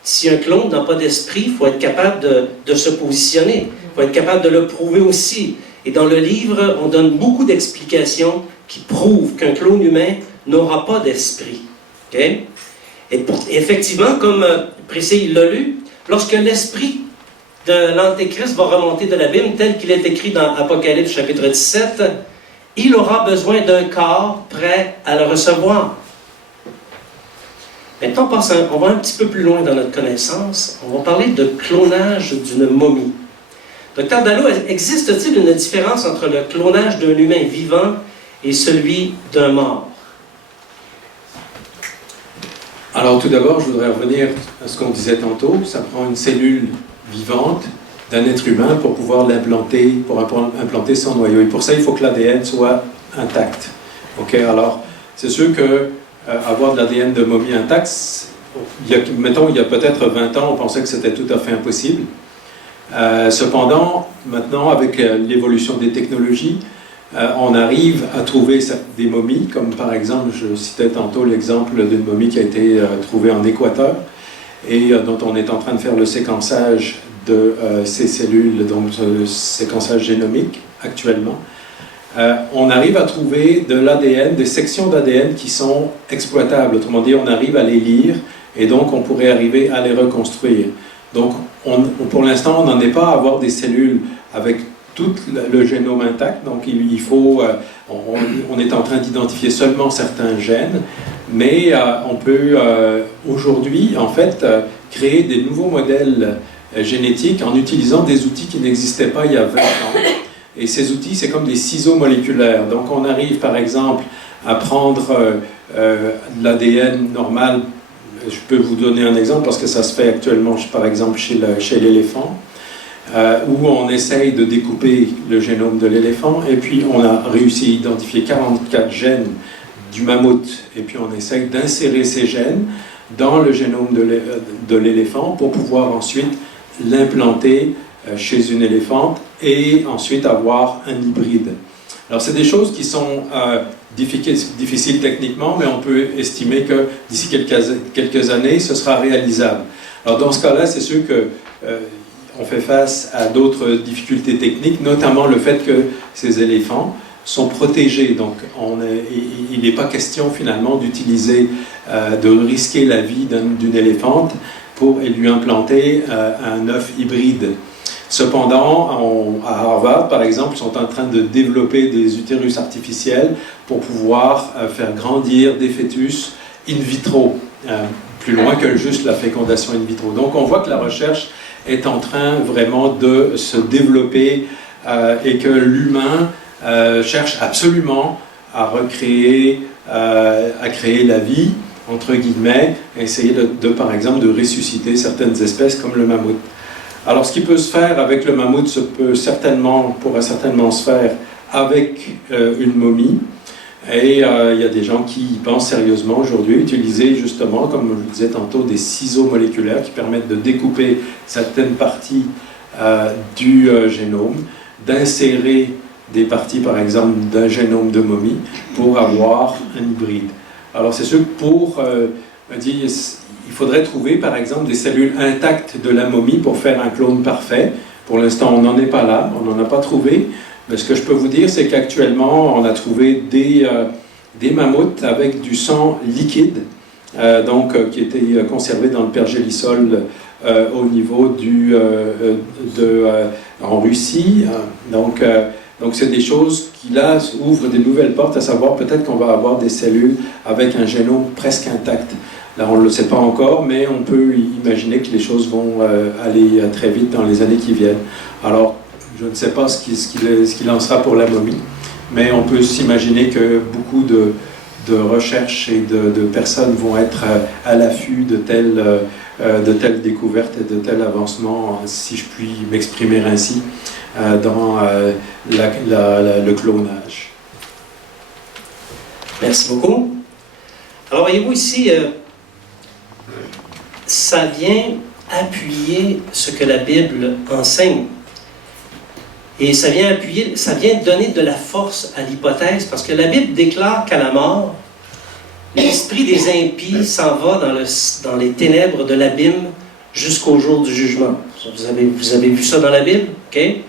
Si un clone n'a pas d'esprit, il faut être capable de se positionner. Il faut être capable de le prouver aussi. Et dans le livre, on donne beaucoup d'explications qui prouvent qu'un clone humain n'aura pas d'esprit. Okay? Et effectivement, comme Prissé il l'a lu, lorsque l'esprit de l'Antéchrist va remonter de l'abîme, tel qu'il est écrit dans Apocalypse chapitre 17, il aura besoin d'un corps prêt à le recevoir. Maintenant, on va un petit peu plus loin dans notre connaissance. On va parler de clonage d'une momie. Dr Dallot, existe-t-il une différence entre le clonage d'un humain vivant et celui d'un mort? Alors tout d'abord, je voudrais revenir à ce qu'on disait tantôt. Ça prend une cellule vivante d'un être humain pour pouvoir l'implanter, pour implanter son noyau. Et pour ça, il faut que l'ADN soit intact. Ok, alors c'est sûr que avoir de l'ADN de momie intact, il y a peut-être 20 ans, on pensait que c'était tout à fait impossible. Cependant, maintenant, avec l'évolution des technologies, on arrive à trouver des momies, comme par exemple, je citais tantôt l'exemple d'une momie qui a été trouvée en Équateur et dont on est en train de faire le séquençage de ces cellules, donc le séquençage génomique actuellement. On arrive à trouver de l'ADN, des sections d'ADN qui sont exploitables. Autrement dit, on arrive à les lire et donc on pourrait arriver à les reconstruire. Donc pour l'instant, on n'en est pas à avoir des cellules avec tout le génome intact, donc il faut, on est en train d'identifier seulement certains gènes, mais on peut aujourd'hui en fait créer des nouveaux modèles génétiques en utilisant des outils qui n'existaient pas il y a 20 ans. Et ces outils, c'est comme des ciseaux moléculaires. Donc on arrive par exemple à prendre l'ADN normal. Je peux vous donner un exemple parce que ça se fait actuellement par exemple chez l'éléphant, où on essaye de découper le génome de l'éléphant et puis on a réussi à identifier 44 gènes du mammouth et puis on essaye d'insérer ces gènes dans le génome de l'éléphant pour pouvoir ensuite l'implanter chez une éléphante et ensuite avoir un hybride. Alors c'est des choses qui sont difficiles techniquement, mais on peut estimer que d'ici quelques années, ce sera réalisable. Alors dans ce cas-là, c'est sûr que on fait face à d'autres difficultés techniques, notamment le fait que ces éléphants sont protégés. Donc il n'est pas question finalement d'utiliser, de risquer la vie d'une éléphante pour lui implanter un œuf hybride. Cependant, à Harvard, par exemple, ils sont en train de développer des utérus artificiels pour pouvoir faire grandir des fœtus in vitro, plus loin que juste la fécondation in vitro. Donc on voit que la recherche est en train vraiment de se développer et que l'humain cherche absolument à recréer, à créer la vie, entre guillemets, essayer par exemple de ressusciter certaines espèces comme le mammouth. Alors ce qui peut se faire avec le mammouth pourra certainement se faire avec une momie. Et il y a des gens qui y pensent sérieusement aujourd'hui, utiliser justement, comme je le disais tantôt, des ciseaux moléculaires qui permettent de découper certaines parties du génome, d'insérer des parties par exemple d'un génome de momie pour avoir un hybride. Alors c'est sûr que il faudrait trouver par exemple des cellules intactes de la momie pour faire un clone parfait. Pour l'instant on n'en est pas là, on n'en a pas trouvé. Mais ce que je peux vous dire, c'est qu'actuellement, on a trouvé des mammouths avec du sang liquide, qui était conservé dans le pergélisol au niveau en Russie. Donc c'est des choses qui, là, ouvrent des nouvelles portes, à savoir peut-être qu'on va avoir des cellules avec un génome presque intact. Là, on ne le sait pas encore, mais on peut imaginer que les choses vont aller très vite dans les années qui viennent. Alors, je ne sais pas ce qu'il en sera pour la momie, mais on peut s'imaginer que beaucoup de recherches et de personnes vont être à l'affût de telles découvertes et de tels avancements, si je puis m'exprimer ainsi, dans le clonage. Merci beaucoup. Alors, voyez-vous ici, ça vient appuyer ce que la Bible enseigne. Et ça vient donner de la force à l'hypothèse, parce que la Bible déclare qu'à la mort, l'esprit des impies s'en va dans les ténèbres de l'abîme jusqu'au jour du jugement. Vous avez vu ça dans la Bible? Okay?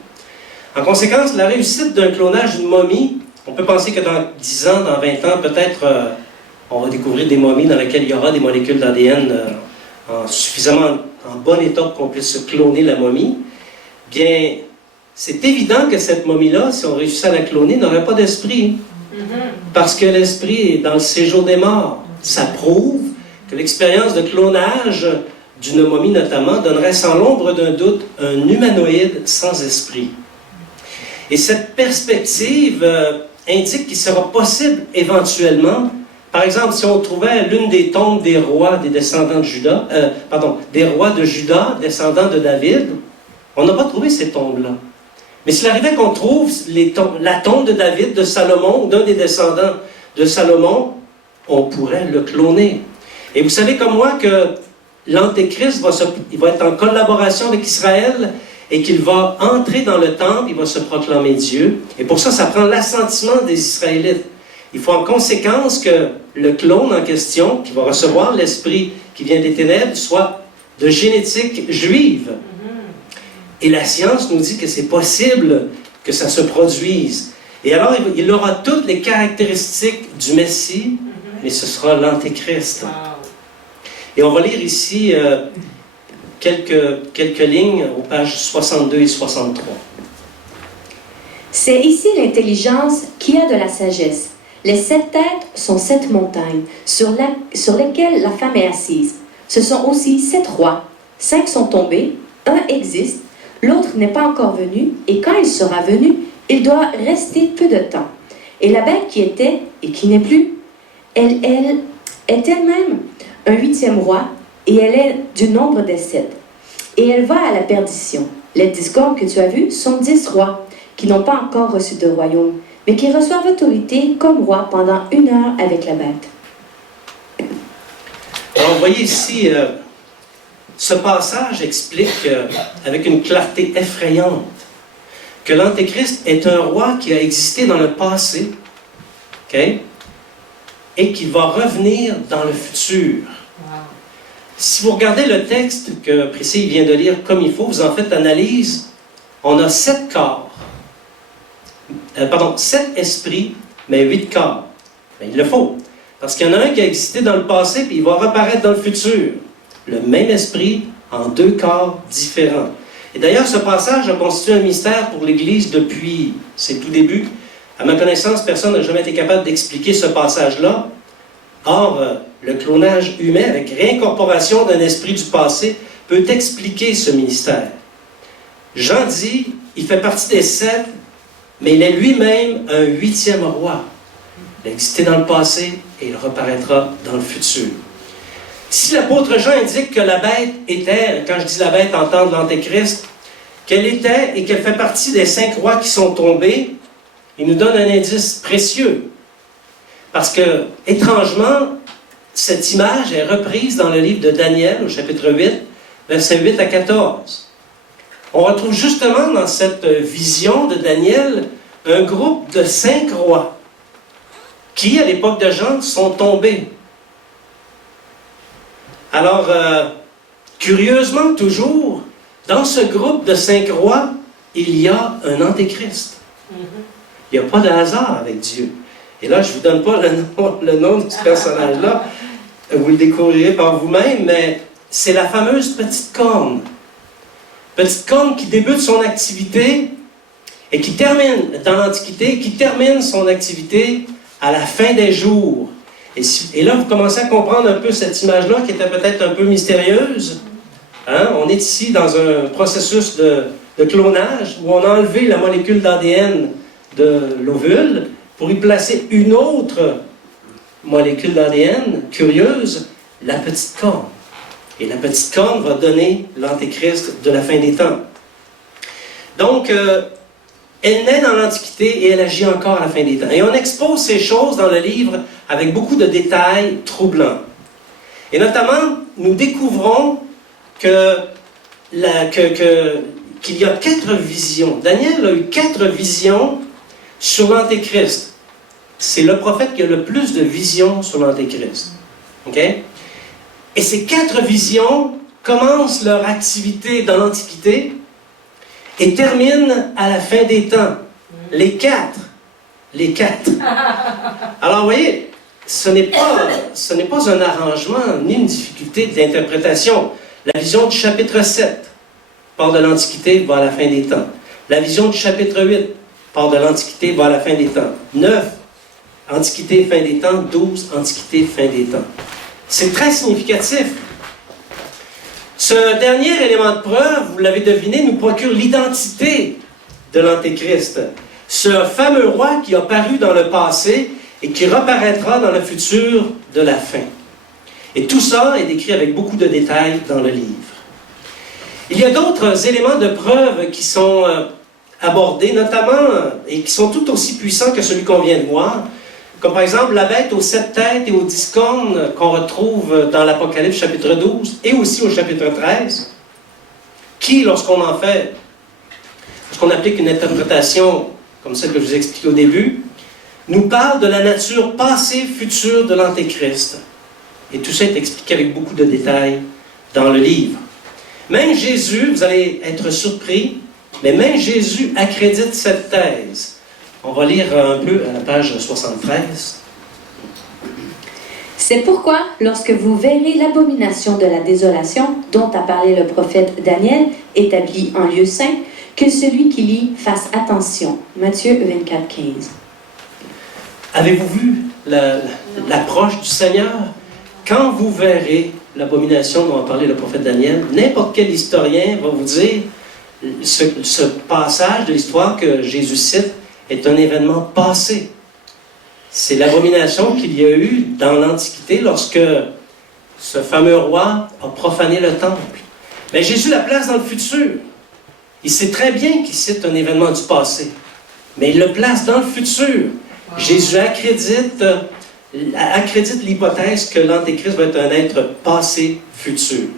En conséquence, la réussite d'un clonage d'une momie, on peut penser que dans 10 ans, dans 20 ans, peut-être on va découvrir des momies dans lesquelles il y aura des molécules d'ADN suffisamment en bon état pour qu'on puisse se cloner la momie. Bien, c'est évident que cette momie-là, si on réussit à la cloner, n'aurait pas d'esprit. Parce que l'esprit est dans le séjour des morts. Ça prouve que l'expérience de clonage d'une momie notamment donnerait sans l'ombre d'un doute un humanoïde sans esprit. Et cette perspective indique qu'il sera possible éventuellement, par exemple, si on trouvait l'une des tombes des rois des descendants de Juda, des rois de Juda, descendants de David, on n'a pas trouvé ces tombes-là. Mais s'il arrivait qu'on trouve la tombe de David, de Salomon, ou d'un des descendants de Salomon, on pourrait le cloner. Et vous savez comme moi que l'Antéchrist il va être en collaboration avec Israël et qu'il va entrer dans le temple, il va se proclamer Dieu. Et pour ça, ça prend l'assentiment des Israélites. Il faut en conséquence que le clone en question, qui va recevoir l'esprit qui vient des ténèbres, soit de génétique juive. Et la science nous dit que c'est possible que ça se produise. Et alors, il aura toutes les caractéristiques du Messie, mais ce sera l'Antéchrist. Et on va lire ici quelques lignes aux pages 62 et 63. C'est ici l'intelligence qui a de la sagesse. Les 7 têtes sont 7 montagnes sur lesquelles la femme est assise. Ce sont aussi 7 rois. 5 sont tombés, un existe, l'autre n'est pas encore venu, et quand il sera venu, il doit rester peu de temps. Et la bête qui était et qui n'est plus, elle est elle-même un 8e roi, et elle est du nombre des 7. Et elle va à la perdition. Les 10 cornes que tu as vues sont 10 rois, qui n'ont pas encore reçu de royaume, mais qui reçoivent autorité comme roi pendant 1 heure avec la bête. Alors, vous voyez ici, ce passage explique avec une clarté effrayante que l'Antéchrist est un roi qui a existé dans le passé, okay, et qui va revenir dans le futur. Wow. Si vous regardez le texte que Priscille vient de lire comme il faut, vous en faites l'analyse, on a 7 corps. 7 esprits, mais 8 corps. Mais il le faut. Parce qu'il y en a un qui a existé dans le passé, puis il va reparaître dans le futur. Le même esprit en 2 corps différents. Et d'ailleurs, ce passage a constitué un mystère pour l'Église depuis ses tout débuts. À ma connaissance, personne n'a jamais été capable d'expliquer ce passage-là. Or, le clonage humain, avec réincorporation d'un esprit du passé, peut expliquer ce mystère. Jean dit, il fait partie des 7, mais il est lui-même un 8e roi. Il a existé dans le passé et il reparaîtra dans le futur. Si l'apôtre Jean indique que la bête était, quand je dis la bête en temps de l'Antéchrist, qu'elle était et qu'elle fait partie des 5 rois qui sont tombés, il nous donne un indice précieux. Parce que, étrangement, cette image est reprise dans le livre de Daniel, au chapitre 8, versets 8 à 14. On retrouve justement dans cette vision de Daniel un groupe de 5 rois qui, à l'époque de Jean, sont tombés. Alors, curieusement toujours, dans ce groupe de 5 rois, il y a un Antéchrist. Il n'y a pas de hasard avec Dieu. Et là, je ne vous donne pas le nom de ce personnage-là, vous le découvrirez par vous-même, mais c'est la fameuse petite corne. Petite corne qui débute son activité et qui termine dans l'Antiquité, qui termine son activité à la fin des jours. Et là, vous commencez à comprendre un peu cette image-là qui était peut-être un peu mystérieuse. Hein? On est ici dans un processus de clonage où on a enlevé la molécule d'ADN de l'ovule pour y placer une autre molécule d'ADN curieuse, la petite corne. Et la petite corne va donner l'Antéchrist de la fin des temps. Donc, elle naît dans l'Antiquité et elle agit encore à la fin des temps. Et on expose ces choses dans le livre avec beaucoup de détails troublants. Et notamment, nous découvrons qu'il y a 4 visions. Daniel a eu 4 visions sur l'Antéchrist. C'est le prophète qui a le plus de visions sur l'Antéchrist. Okay? Et ces 4 visions commencent leur activité dans l'Antiquité et terminent à la fin des temps. Les 4. Alors, vous voyez, ce n'est pas un arrangement ni une difficulté d'interprétation. La vision du chapitre 7 part de l'Antiquité, va à la fin des temps. La vision du chapitre 8 part de l'Antiquité, va à la fin des temps. 9, Antiquité, fin des temps. 12, Antiquité, fin des temps. C'est très significatif. Ce dernier élément de preuve, vous l'avez deviné, nous procure l'identité de l'Antéchrist. Ce fameux roi qui a paru dans le passé et qui reparaîtra dans le futur de la fin. Et tout ça est décrit avec beaucoup de détails dans le livre. Il y a d'autres éléments de preuve qui sont abordés, notamment, et qui sont tout aussi puissants que celui qu'on vient de voir, comme par exemple la bête aux 7 têtes et aux 10 cornes qu'on retrouve dans l'Apocalypse chapitre 12 et aussi au chapitre 13, qui, lorsqu'on applique une interprétation comme celle que je vous ai expliquée au début, nous parle de la nature passée, future de l'Antéchrist. Et tout ça est expliqué avec beaucoup de détails dans le livre. Même Jésus, vous allez être surpris, mais même Jésus accrédite cette thèse. On va lire un peu à la page 73. C'est pourquoi, lorsque vous verrez l'abomination de la désolation dont a parlé le prophète Daniel, établie en lieu saint, que celui qui lit fasse attention. Matthieu 24, 15. Avez-vous vu l'approche du Seigneur? Quand vous verrez l'abomination dont a parlé le prophète Daniel, n'importe quel historien va vous dire ce passage de l'histoire que Jésus cite est un événement passé. C'est l'abomination qu'il y a eu dans l'Antiquité lorsque ce fameux roi a profané le temple. Mais Jésus la place dans le futur. Il sait très bien qu'il cite un événement du passé, mais il le place dans le futur. Jésus accrédite l'hypothèse que l'Antéchrist va être un être passé futur.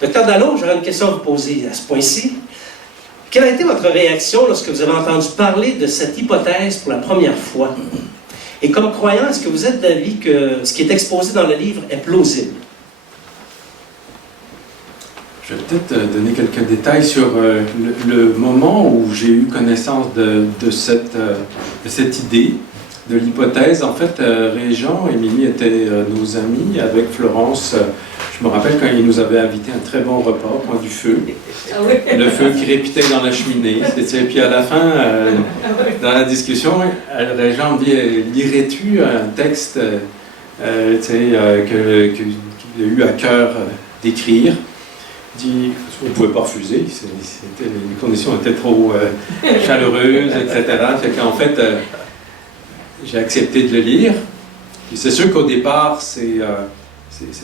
Docteur Dallot, j'aurais une question à vous poser à ce point-ci. Quelle a été votre réaction lorsque vous avez entendu parler de cette hypothèse pour la première fois? Et comme croyant, est-ce que vous êtes d'avis que ce qui est exposé dans le livre est plausible? Je vais peut-être donner quelques détails sur le moment où j'ai eu connaissance de cette idée, de l'hypothèse. En fait, Régent, Émilie étaient nos amis avec Florence. Je me rappelle quand ils nous avaient invités à un très bon repas au coin du feu. Le feu qui répitait dans la cheminée. Et puis à la fin, dans la discussion, Régent me dit « Lirais-tu un texte qu'il a eu à cœur d'écrire ?» Il dit « On ne pouvait pas refuser, les conditions étaient trop chaleureuses, etc. » Fait qu'en fait, j'ai accepté de le lire. Puis c'est sûr qu'au départ, c'est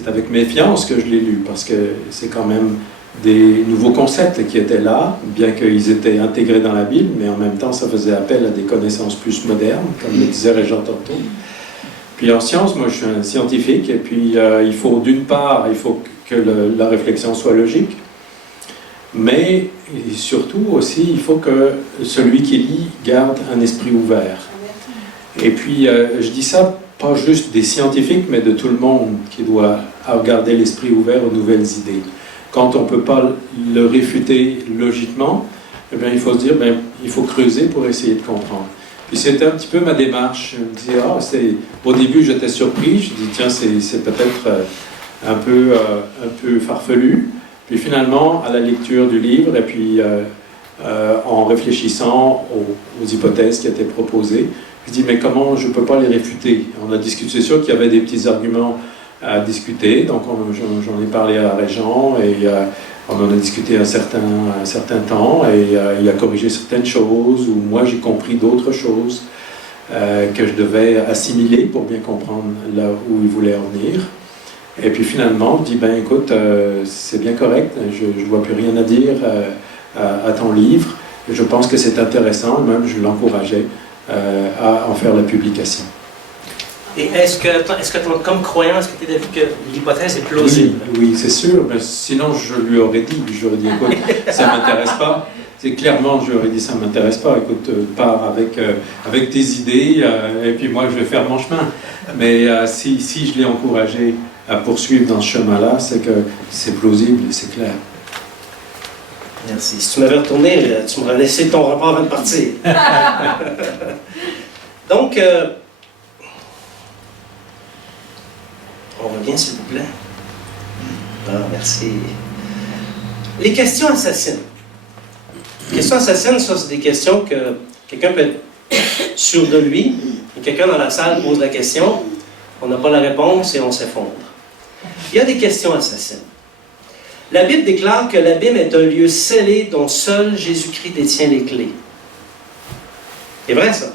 avec méfiance que je l'ai lu, parce que c'est quand même des nouveaux concepts qui étaient là, bien qu'ils étaient intégrés dans la Bible, mais en même temps, ça faisait appel à des connaissances plus modernes, comme le disait Régent tantôt. Puis en sciences, moi je suis un scientifique, et puis il faut d'une part, il faut que la réflexion soit logique, mais surtout aussi, il faut que celui qui lit garde un esprit ouvert. Et puis je dis ça pas juste des scientifiques, mais de tout le monde qui doit garder l'esprit ouvert aux nouvelles idées. Quand on ne peut pas le réfuter logiquement, eh bien, il faut se dire, il faut creuser pour essayer de comprendre. Puis c'était un petit peu ma démarche. Je me disais, au début j'étais surpris, je dis tiens, c'est peut-être un peu farfelu. Puis finalement, à la lecture du livre, et puis en réfléchissant aux hypothèses qui étaient proposées, je dis, mais comment je ne peux pas les réfuter? On a discuté, c'est sûr qu'il y avait des petits arguments à discuter, donc j'en ai parlé à Régent, et on en a discuté un certain temps, et il a corrigé certaines choses, ou moi j'ai compris d'autres choses que je devais assimiler pour bien comprendre là où il voulait en venir. Et puis finalement, il dit, écoute, c'est bien correct, je ne vois plus rien à dire à ton livre, je pense que c'est intéressant, même je l'encourageais à en faire la publication. Et est-ce que comme croyant, est-ce que tu as vu que l'hypothèse est plausible? Oui, c'est sûr, mais sinon je lui aurais dit, écoute, ça ne m'intéresse pas. C'est clairement, je lui aurais dit, ça ne m'intéresse pas, écoute, pars avec tes idées, et puis moi je vais faire mon chemin. Mais si je l'ai encouragé à poursuivre dans ce chemin-là, c'est que c'est plausible et c'est clair. Merci. Si tu m'avais retourné, tu m'aurais laissé ton repas avant de partir. Donc, on revient, s'il vous plaît. Ah, merci. Les questions assassines. Les questions assassines, ça, c'est des questions que quelqu'un peut être sûr de lui, et quelqu'un dans la salle pose la question, on n'a pas la réponse et on s'effondre. Il y a des questions assassines. La Bible déclare que l'abîme est un lieu scellé dont seul Jésus-Christ détient les clés. C'est vrai, ça.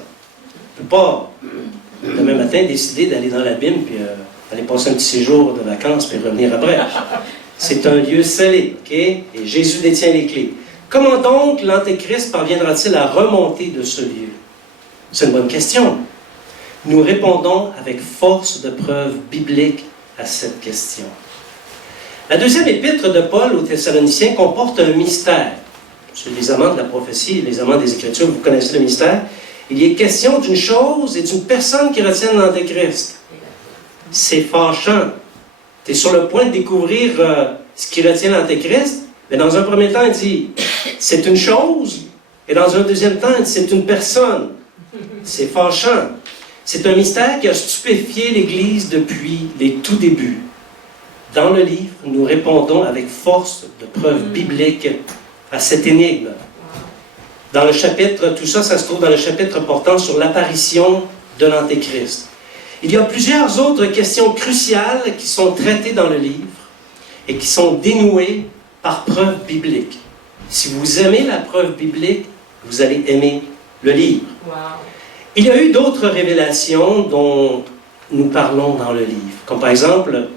On ne peut pas, demain matin, décider d'aller dans l'abîme puis aller passer un petit séjour de vacances puis revenir après. C'est un lieu scellé, OK? Et Jésus détient les clés. Comment donc l'Antéchrist parviendra-t-il à remonter de ce lieu? C'est une bonne question. Nous répondons avec force de preuve biblique à cette question. La deuxième épître de Paul aux Thessaloniciens comporte un mystère. Sur les amants de la prophétie, les amants des Écritures, vous connaissez le mystère. Il y est question d'une chose et d'une personne qui retiennent l'Antéchrist. C'est fâchant. Tu es sur le point de découvrir ce qui retient l'Antéchrist, mais dans un premier temps, il dit c'est une chose, et dans un deuxième temps, il dit c'est une personne. C'est fâchant. C'est un mystère qui a stupéfié l'Église depuis les tout débuts. Dans le livre, nous répondons avec force de preuves bibliques à cette énigme. Dans le chapitre, tout ça, ça se trouve dans le chapitre portant sur l'apparition de l'Antéchrist. Il y a plusieurs autres questions cruciales qui sont traitées dans le livre et qui sont dénouées par preuves bibliques. Si vous aimez la preuve biblique, vous allez aimer le livre. Wow. Il y a eu d'autres révélations dont nous parlons dans le livre, comme par exemple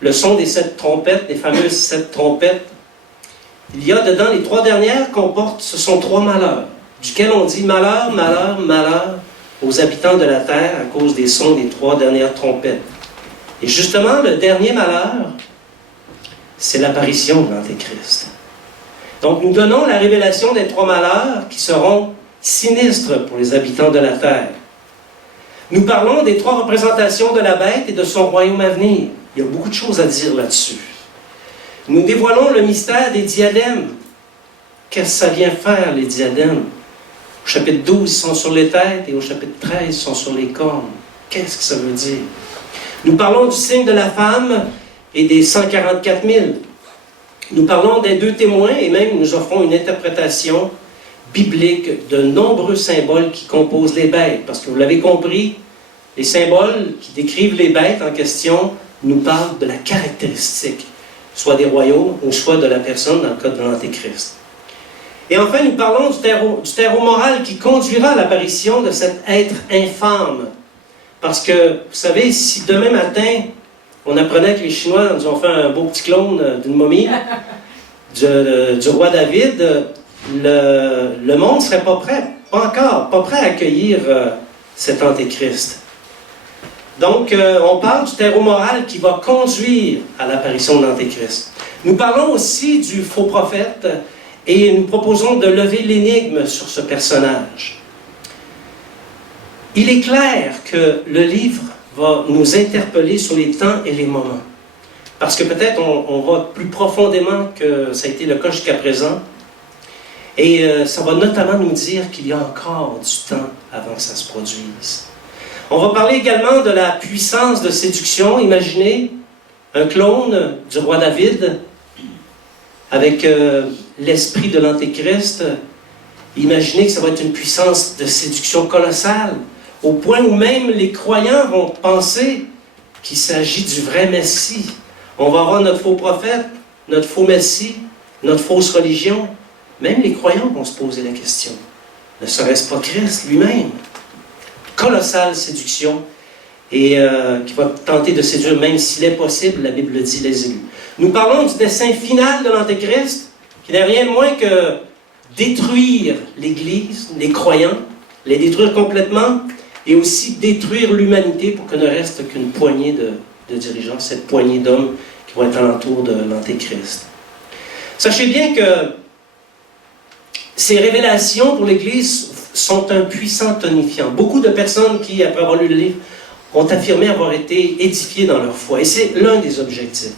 le son des 7 trompettes, des fameuses 7 trompettes. Il y a dedans, les 3 dernières comportent, ce sont 3 malheurs, duquel on dit malheur, malheur, malheur aux habitants de la terre à cause des sons des 3 dernières trompettes. Et justement, le dernier malheur, c'est l'apparition de l'Antéchrist. Donc nous donnons la révélation des 3 malheurs qui seront sinistres pour les habitants de la terre. Nous parlons des 3 représentations de la bête et de son royaume à venir. Il y a beaucoup de choses à dire là-dessus. Nous dévoilons le mystère des diadèmes. Qu'est-ce que ça vient faire, les diadèmes? Au chapitre 12, ils sont sur les têtes, et au chapitre 13, ils sont sur les cornes. Qu'est-ce que ça veut dire? Nous parlons du signe de la femme et des 144 000. Nous parlons des 2 témoins, et même nous offrons une interprétation biblique de nombreux symboles qui composent les bêtes. Parce que vous l'avez compris, les symboles qui décrivent les bêtes en question nous parlent de la caractéristique, soit des royaumes ou soit de la personne dans le cas de l'Antéchrist. Et enfin, nous parlons du terreau moral qui conduira à l'apparition de cet être infâme. Parce que, vous savez, si demain matin, on apprenait que les Chinois nous ont fait un beau petit clone d'une momie du roi David, le monde ne serait pas prêt, pas prêt à accueillir cet Antéchrist. Donc, on parle du terreau moral qui va conduire à l'apparition de l'Antéchrist. Nous parlons aussi du faux prophète et nous proposons de lever l'énigme sur ce personnage. Il est clair que le livre va nous interpeller sur les temps et les moments. Parce que peut-être on va plus profondément que ça a été le cas jusqu'à présent. Et ça va notamment nous dire qu'il y a encore du temps avant que ça se produise. On va parler également de la puissance de séduction. Imaginez un clone du roi David avec l'esprit de l'Antéchrist. Imaginez que ça va être une puissance de séduction colossale, au point où même les croyants vont penser qu'il s'agit du vrai Messie. On va avoir notre faux prophète, notre faux Messie, notre fausse religion. Même les croyants vont se poser la question. Ne serait-ce pas Christ lui-même? Colossale séduction, et qui va tenter de séduire, même s'il est possible, la Bible dit, les élus. Nous parlons du dessein final de l'Antéchrist, qui n'est rien de moins que détruire l'Église, les croyants, les détruire complètement, et aussi détruire l'humanité pour que ne reste qu'une poignée de dirigeants, cette poignée d'hommes qui vont être alentour de l'Antéchrist. Sachez bien que ces révélations pour l'Église sont un puissant tonifiant. Beaucoup de personnes qui, après avoir lu le livre, ont affirmé avoir été édifiées dans leur foi. Et c'est l'un des objectifs.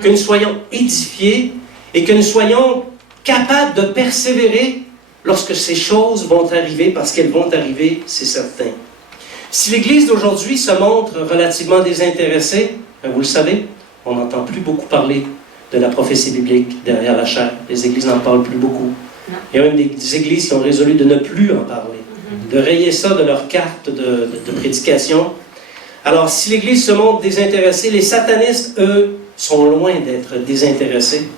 Que nous soyons édifiés et que nous soyons capables de persévérer lorsque ces choses vont arriver, parce qu'elles vont arriver, c'est certain. Si l'Église d'aujourd'hui se montre relativement désintéressée, vous le savez, on n'entend plus beaucoup parler de la prophétie biblique derrière la chair. Les églises n'en parlent plus beaucoup. Il y a même des églises qui ont résolu de ne plus en parler, de rayer ça de leur carte de prédication. Alors, si l'Église se montre désintéressée, les satanistes, eux, sont loin d'être désintéressés.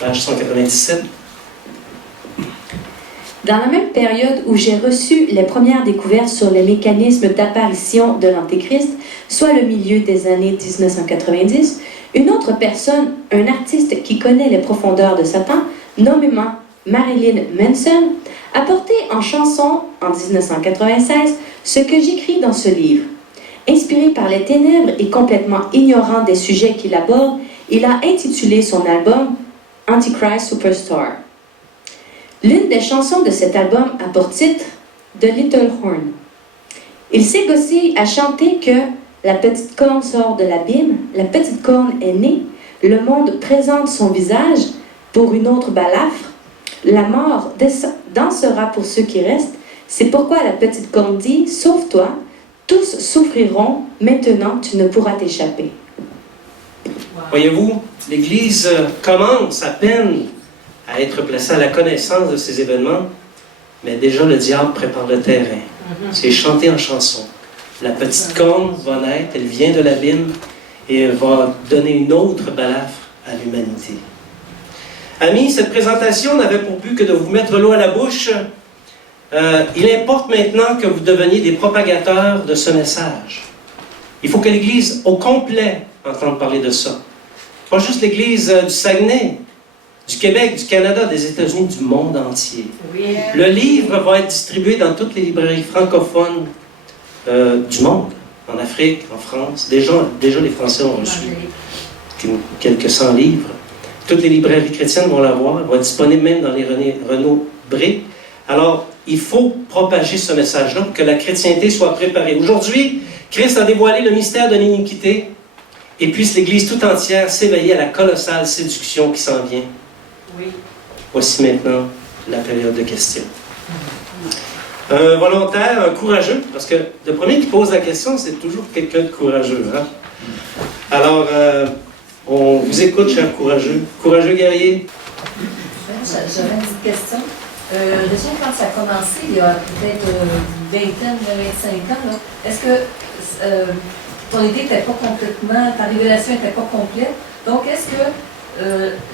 Page 197. Dans la même période où j'ai reçu les premières découvertes sur les mécanismes d'apparition de l'Antéchrist, soit le milieu des années 1990, une autre personne, un artiste qui connaît les profondeurs de Satan, nommément Marilyn Manson, a porté en chanson, en 1996, ce que j'écris dans ce livre. Inspiré par les ténèbres et complètement ignorant des sujets qu'il aborde, il a intitulé son album « Antichrist Superstar ». L'une des chansons de cet album a pour titre « The Little Horn ». Il s'est gossé à chanter que la petite corne sort de l'abîme, la petite corne est née, le monde présente son visage pour une autre balafre, la mort dansera pour ceux qui restent, c'est pourquoi la petite corne dit « Sauve-toi ». Tous souffriront, maintenant tu ne pourras t'échapper. Voyez-vous, l'Église commence à peine à être placée à la connaissance de ces événements, mais déjà le diable prépare le terrain. C'est chanté en chanson. La petite corne va naître, elle vient de l'abîme et elle va donner une autre balafre à l'humanité. Amis, cette présentation n'avait pour but que de vous mettre l'eau à la bouche. Il importe maintenant que vous deveniez des propagateurs de ce message. Il faut que l'Église au complet entende parler de ça. Pas juste l'Église du Saguenay, du Québec, du Canada, des États-Unis, du monde entier. Oui. Le livre va être distribué dans toutes les librairies francophones du monde, en Afrique, en France. Déjà les Français ont reçu quelques 100 livres. Toutes les librairies chrétiennes vont l'avoir. Elle va être disponible même dans les Renaud Bré. Alors, il faut propager ce message-là pour que la chrétienté soit préparée. Aujourd'hui, Christ a dévoilé le mystère de l'iniquité et puisse l'Église tout entière s'éveiller à la colossale séduction qui s'en vient. Oui. Voici maintenant la période de questions. Un volontaire, un courageux, parce que le premier qui pose la question, c'est toujours quelqu'un de courageux. Hein? Alors, on vous écoute, cher courageux. Courageux guerrier. J'avais une petite question. Déjà, quand ça a commencé, il y a peut-être une vingtaine, 25 ans, là, est-ce que ton idée n'était pas complètement, ta révélation n'était pas complète? Donc, est-ce que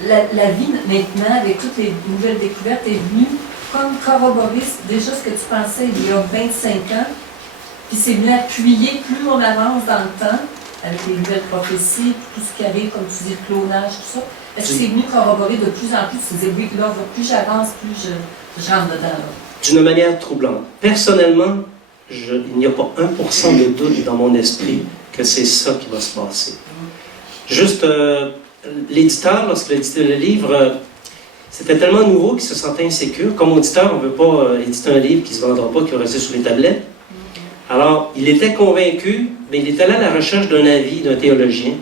la vie maintenant, avec toutes les nouvelles découvertes, est venue comme corroborer déjà ce que tu pensais il y a 25 ans, puis c'est venu appuyer plus on avance dans le temps, avec les nouvelles prophéties, tout ce qui arrive, comme tu dis, le clonage, tout ça. Est-ce que c'est venu corroborer de plus en plus? Tu disais, oui, là, plus j'avance, plus je rentre dedans. Là. D'une manière troublante. Personnellement, il n'y a pas 1% de doute dans mon esprit que c'est ça qui va se passer. Juste, l'éditeur, lorsqu'il a édité le livre, c'était tellement nouveau qu'il se sentait insécure. Comme auditeur, on ne veut pas éditer un livre qui ne se vendra pas, qui va rester sur les tablettes. Alors, il était convaincu, mais il était allé à la recherche d'un avis d'un théologien,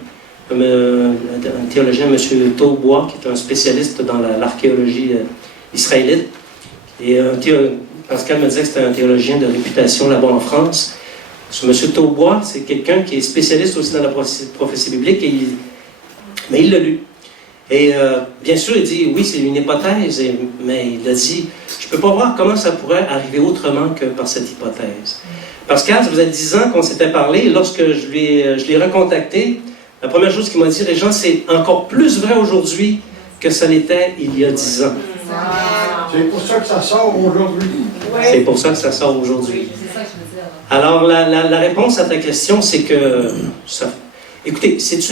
un théologien, M. Taubois, qui est un spécialiste dans l'archéologie israélite. Et Pascal me disait que c'était un théologien de réputation là-bas en France. Ce M. Taubois, c'est quelqu'un qui est spécialiste aussi dans la prophétie biblique, mais il l'a lu. Et bien sûr, il dit, oui, c'est une hypothèse, mais il a dit, je ne peux pas voir comment ça pourrait arriver autrement que par cette hypothèse. Pascal, ça faisait 10 ans qu'on s'était parlé, et lorsque je l'ai recontacté, la première chose qu'il m'a dit, Régent, c'est encore plus vrai aujourd'hui que ça l'était il y a 10 ans. C'est pour ça que ça sort aujourd'hui. C'est pour ça que ça sort aujourd'hui. C'est ça que je veux dire. Alors, la réponse à ta question, c'est que... Écoutez, c'est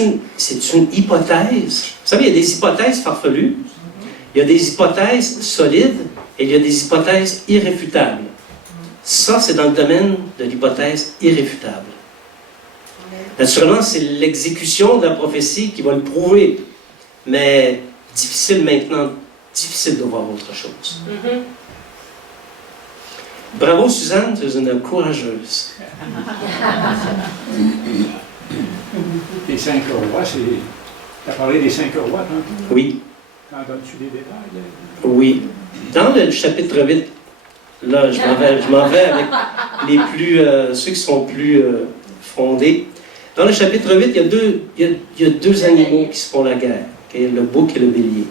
une hypothèse. Vous savez, il y a des hypothèses farfelues, il y a des hypothèses solides, et il y a des hypothèses irréfutables. Ça, c'est dans le domaine de l'hypothèse irréfutable. Naturellement, c'est l'exécution de la prophétie qui va le prouver, mais difficile maintenant, difficile de voir autre chose. Bravo, Suzanne, tu es une courageuse. Les 5 rois, tu as parlé des 5 rois tantôt? Oui. Quand donnes-tu des détails? Oui. Dans le chapitre 8, là, je m'en vais avec les plus, ceux qui sont plus fondés. Dans le chapitre 8, il y a deux animaux qui se font la guerre, okay? Le bouc et le bélier.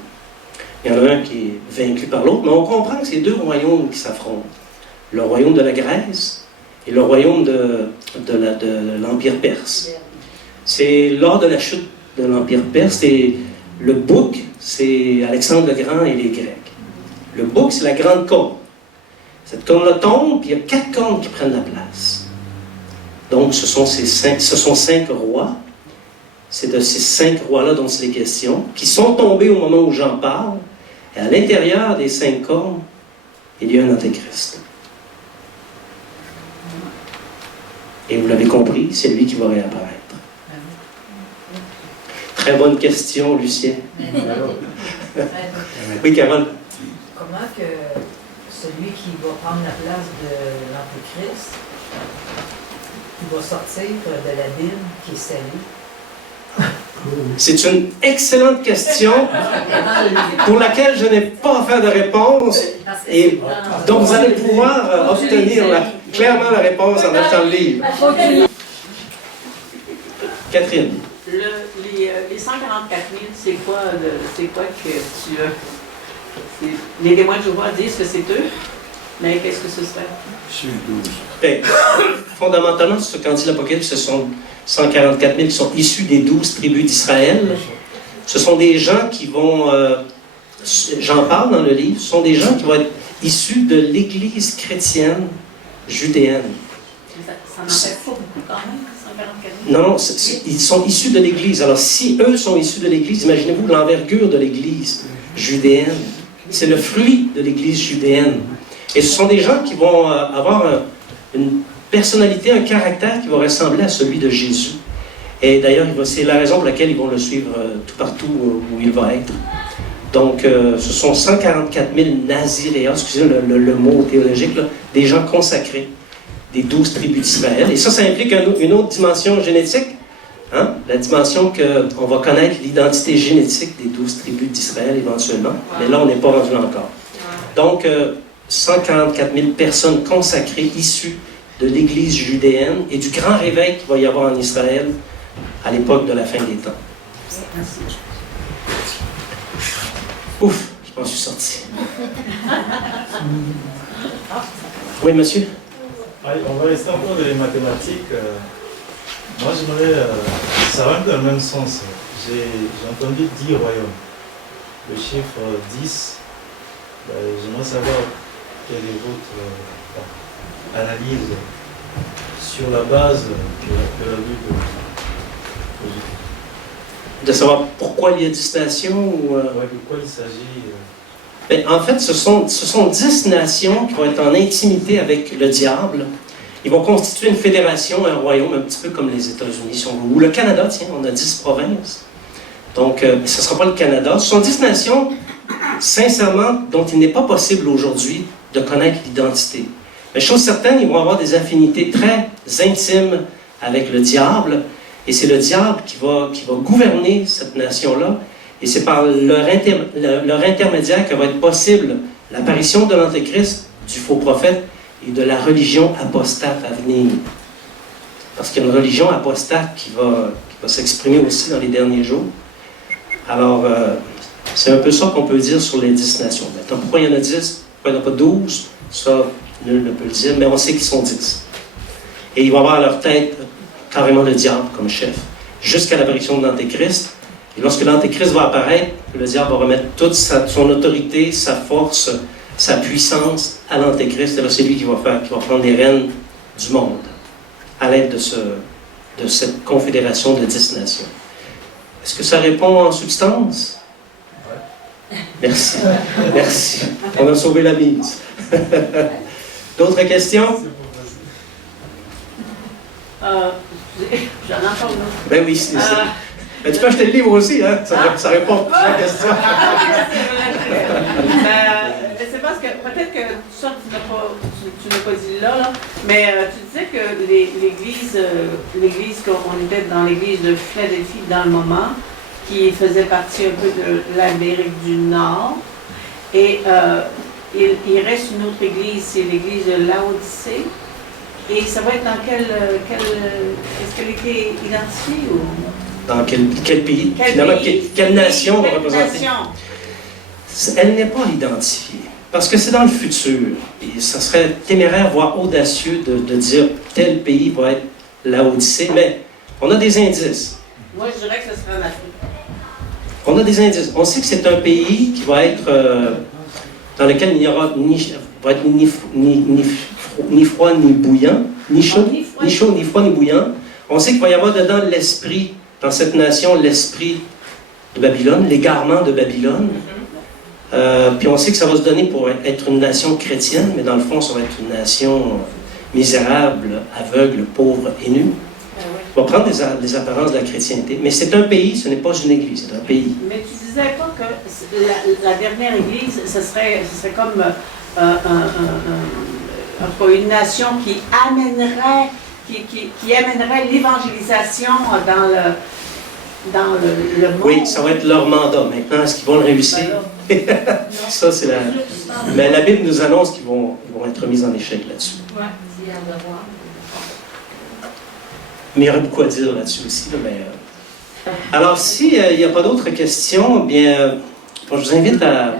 Il y en a un qui est vaincu par l'autre, mais on comprend que c'est deux royaumes qui s'affrontent. Le royaume de la Grèce et le royaume de l'Empire perse. C'est lors de la chute de l'Empire perse, et le bouc, c'est Alexandre le Grand et les Grecs. Le bouc, c'est la grande corne. Cette corne-là tombe, puis il y a 4 cornes qui prennent la place. Donc, ce sont 5 rois. C'est de ces 5 rois-là dont c'est les questions, qui sont tombés au moment où j'en parle. Et à l'intérieur des 5 cornes, il y a un antéchrist. Et vous l'avez compris, c'est lui qui va réapparaître. Très bonne question, Lucien. Oui, Carole. Comment que celui qui va prendre la place de l'Antéchrist, qui va sortir de l'abîme qui est salé? C'est une excellente question pour laquelle je n'ai pas offert de réponse et dont vous allez pouvoir obtenir clairement la réponse en achetant le livre. Catherine. Les 144 000, c'est quoi que tu as? Les témoins de Jéhovah disent que c'est eux, mais qu'est-ce que ce serait? Je suis 12. Ben, fondamentalement, ce qu'en dit l'Apocalypse, ce sont 144 000 qui sont issus des 12 tribus d'Israël. Ce sont des gens qui vont, j'en parle dans le livre, ce sont des gens qui vont être issus de l'Église chrétienne judéenne. Ça n'en fait pas beaucoup quand même, 144 000. Non, ils sont issus de l'Église. Alors, si eux sont issus de l'Église, imaginez-vous l'envergure de l'Église judéenne. C'est le fruit de l'Église judéenne. Et ce sont des gens qui vont avoir une personnalité, un caractère qui va ressembler à celui de Jésus. Et d'ailleurs, c'est la raison pour laquelle ils vont le suivre tout partout où il va être. Donc, ce sont 144 000 naziréens, excusez le mot théologique, là, des gens consacrés des 12 tribus d'Israël. Et ça implique une autre dimension génétique, hein? La dimension qu'on va connaître l'identité génétique des 12 tribus d'Israël éventuellement. Mais là, on n'est pas rendu là encore. Donc, 144 000 personnes consacrées, issues de l'Église judéenne et du grand réveil qu'il va y avoir en Israël à l'époque de la fin des temps. Merci. Ouf, je m'en suis sorti. Oui, monsieur? On va rester encore dans les mathématiques. Moi, j'aimerais. Ça va dans le même sens. J'ai entendu 10 royaumes. Le chiffre 10, j'aimerais savoir quelle est votre analyse sur la base de la vue De savoir pourquoi il y a 10 nations ou... Ouais, de quoi il s'agit Ben, en fait, ce sont 10 nations qui vont être en intimité avec le diable. Ils vont constituer une fédération, un royaume, un petit peu comme les États-Unis, si on veut. Ou le Canada, tiens, on a 10 provinces. Donc, ce ne sera pas le Canada. Ce sont 10 nations, sincèrement, dont il n'est pas possible aujourd'hui de connaître l'identité. Mais chose certaine, ils vont avoir des affinités très intimes avec le diable. Et c'est le diable qui va gouverner cette nation-là. Et c'est par leur intermédiaire que va être possible l'apparition de l'Antéchrist, du faux prophète et de la religion apostate à venir. Parce qu'il y a une religion apostate qui va s'exprimer aussi dans les derniers jours. Alors, c'est un peu ça qu'on peut dire sur les 10 nations. Maintenant, pourquoi il y en a 10? Pourquoi il n'y en a pas 12? Ça, nul ne peut le dire, mais on sait qu'ils sont 10. Et ils vont avoir à leur tête carrément le diable comme chef, jusqu'à l'apparition de l'Antéchrist. Et lorsque l'Antéchrist va apparaître, le diable va remettre toute son autorité, sa force, sa puissance à l'Antéchrist. Et là, c'est lui qui va prendre les rênes du monde, à l'aide de cette confédération de 10 nations. Est-ce que ça répond en substance? Merci. Merci. On a sauvé la mise. D'autres questions? J'en ai encore une autre. Ben oui, c'est ça. Ben, tu peux acheter le livre aussi, hein? Ça répond à la question. C'est parce que peut-être que ça, tu n'as pas dit là, mais tu disais que l'église qu'on était dans l'église de Philadelphie dans le moment, qui faisait partie un peu de l'Amérique du Nord, et il reste une autre église, c'est l'église de Laodicée. Et ça va être dans est-ce qu'elle était identifiée ou... Dans quel pays? Finalement, quelle nation va représenter? Elle n'est pas identifiée. Parce que c'est dans le futur. Et ça serait téméraire, voire audacieux de dire tel pays va être Laodicée. Mais on a des indices. Moi, je dirais que ce serait en Afrique. On a des indices. On sait que c'est un pays qui va être dans lequel il n'y aura ni froid ni bouillant, ni chaud ni froid ni bouillant. On sait qu'il va y avoir dedans l'esprit, dans cette nation, l'esprit de Babylone, l'égarement de Babylone. Puis on sait que ça va se donner pour être une nation chrétienne, mais dans le fond, ça va être une nation misérable, aveugle, pauvre et nue. On va prendre les apparences de la chrétienté. Mais c'est un pays, ce n'est pas une église, c'est un pays. Mais tu disais pas que la dernière église, ce serait comme une nation qui amènerait l'évangélisation dans le monde. Oui, ça va être leur mandat. Maintenant, est-ce qu'ils vont le réussir? Ça, c'est la... Mais la Bible nous annonce qu'ils vont être mis en échec là-dessus. Ouais. hier devoir. Mais il y aurait beaucoup à dire là-dessus aussi. Là, mais, alors, s'il n'y a pas d'autres questions, bien, bon, je vous invite à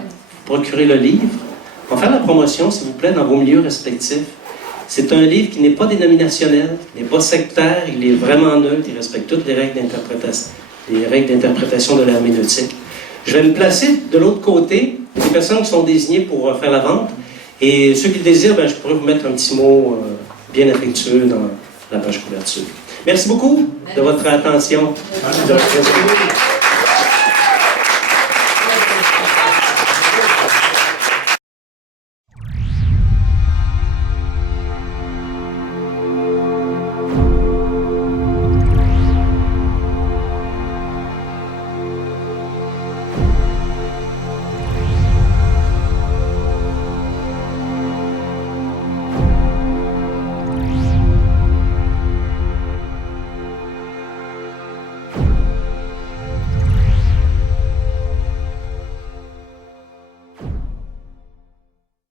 procurer le livre. On va faire la promotion, s'il vous plaît, dans vos milieux respectifs. C'est un livre qui n'est pas dénominationnel, qui n'est pas sectaire, il est vraiment neutre, il respecte toutes les règles d'interprétation de l'herméneutique. Je vais me placer de l'autre côté, des personnes qui sont désignées pour faire la vente. Et ceux qui le désirent, ben, je pourrais vous mettre un petit mot bien affectueux dans la page couverture. Merci beaucoup de votre attention. Merci.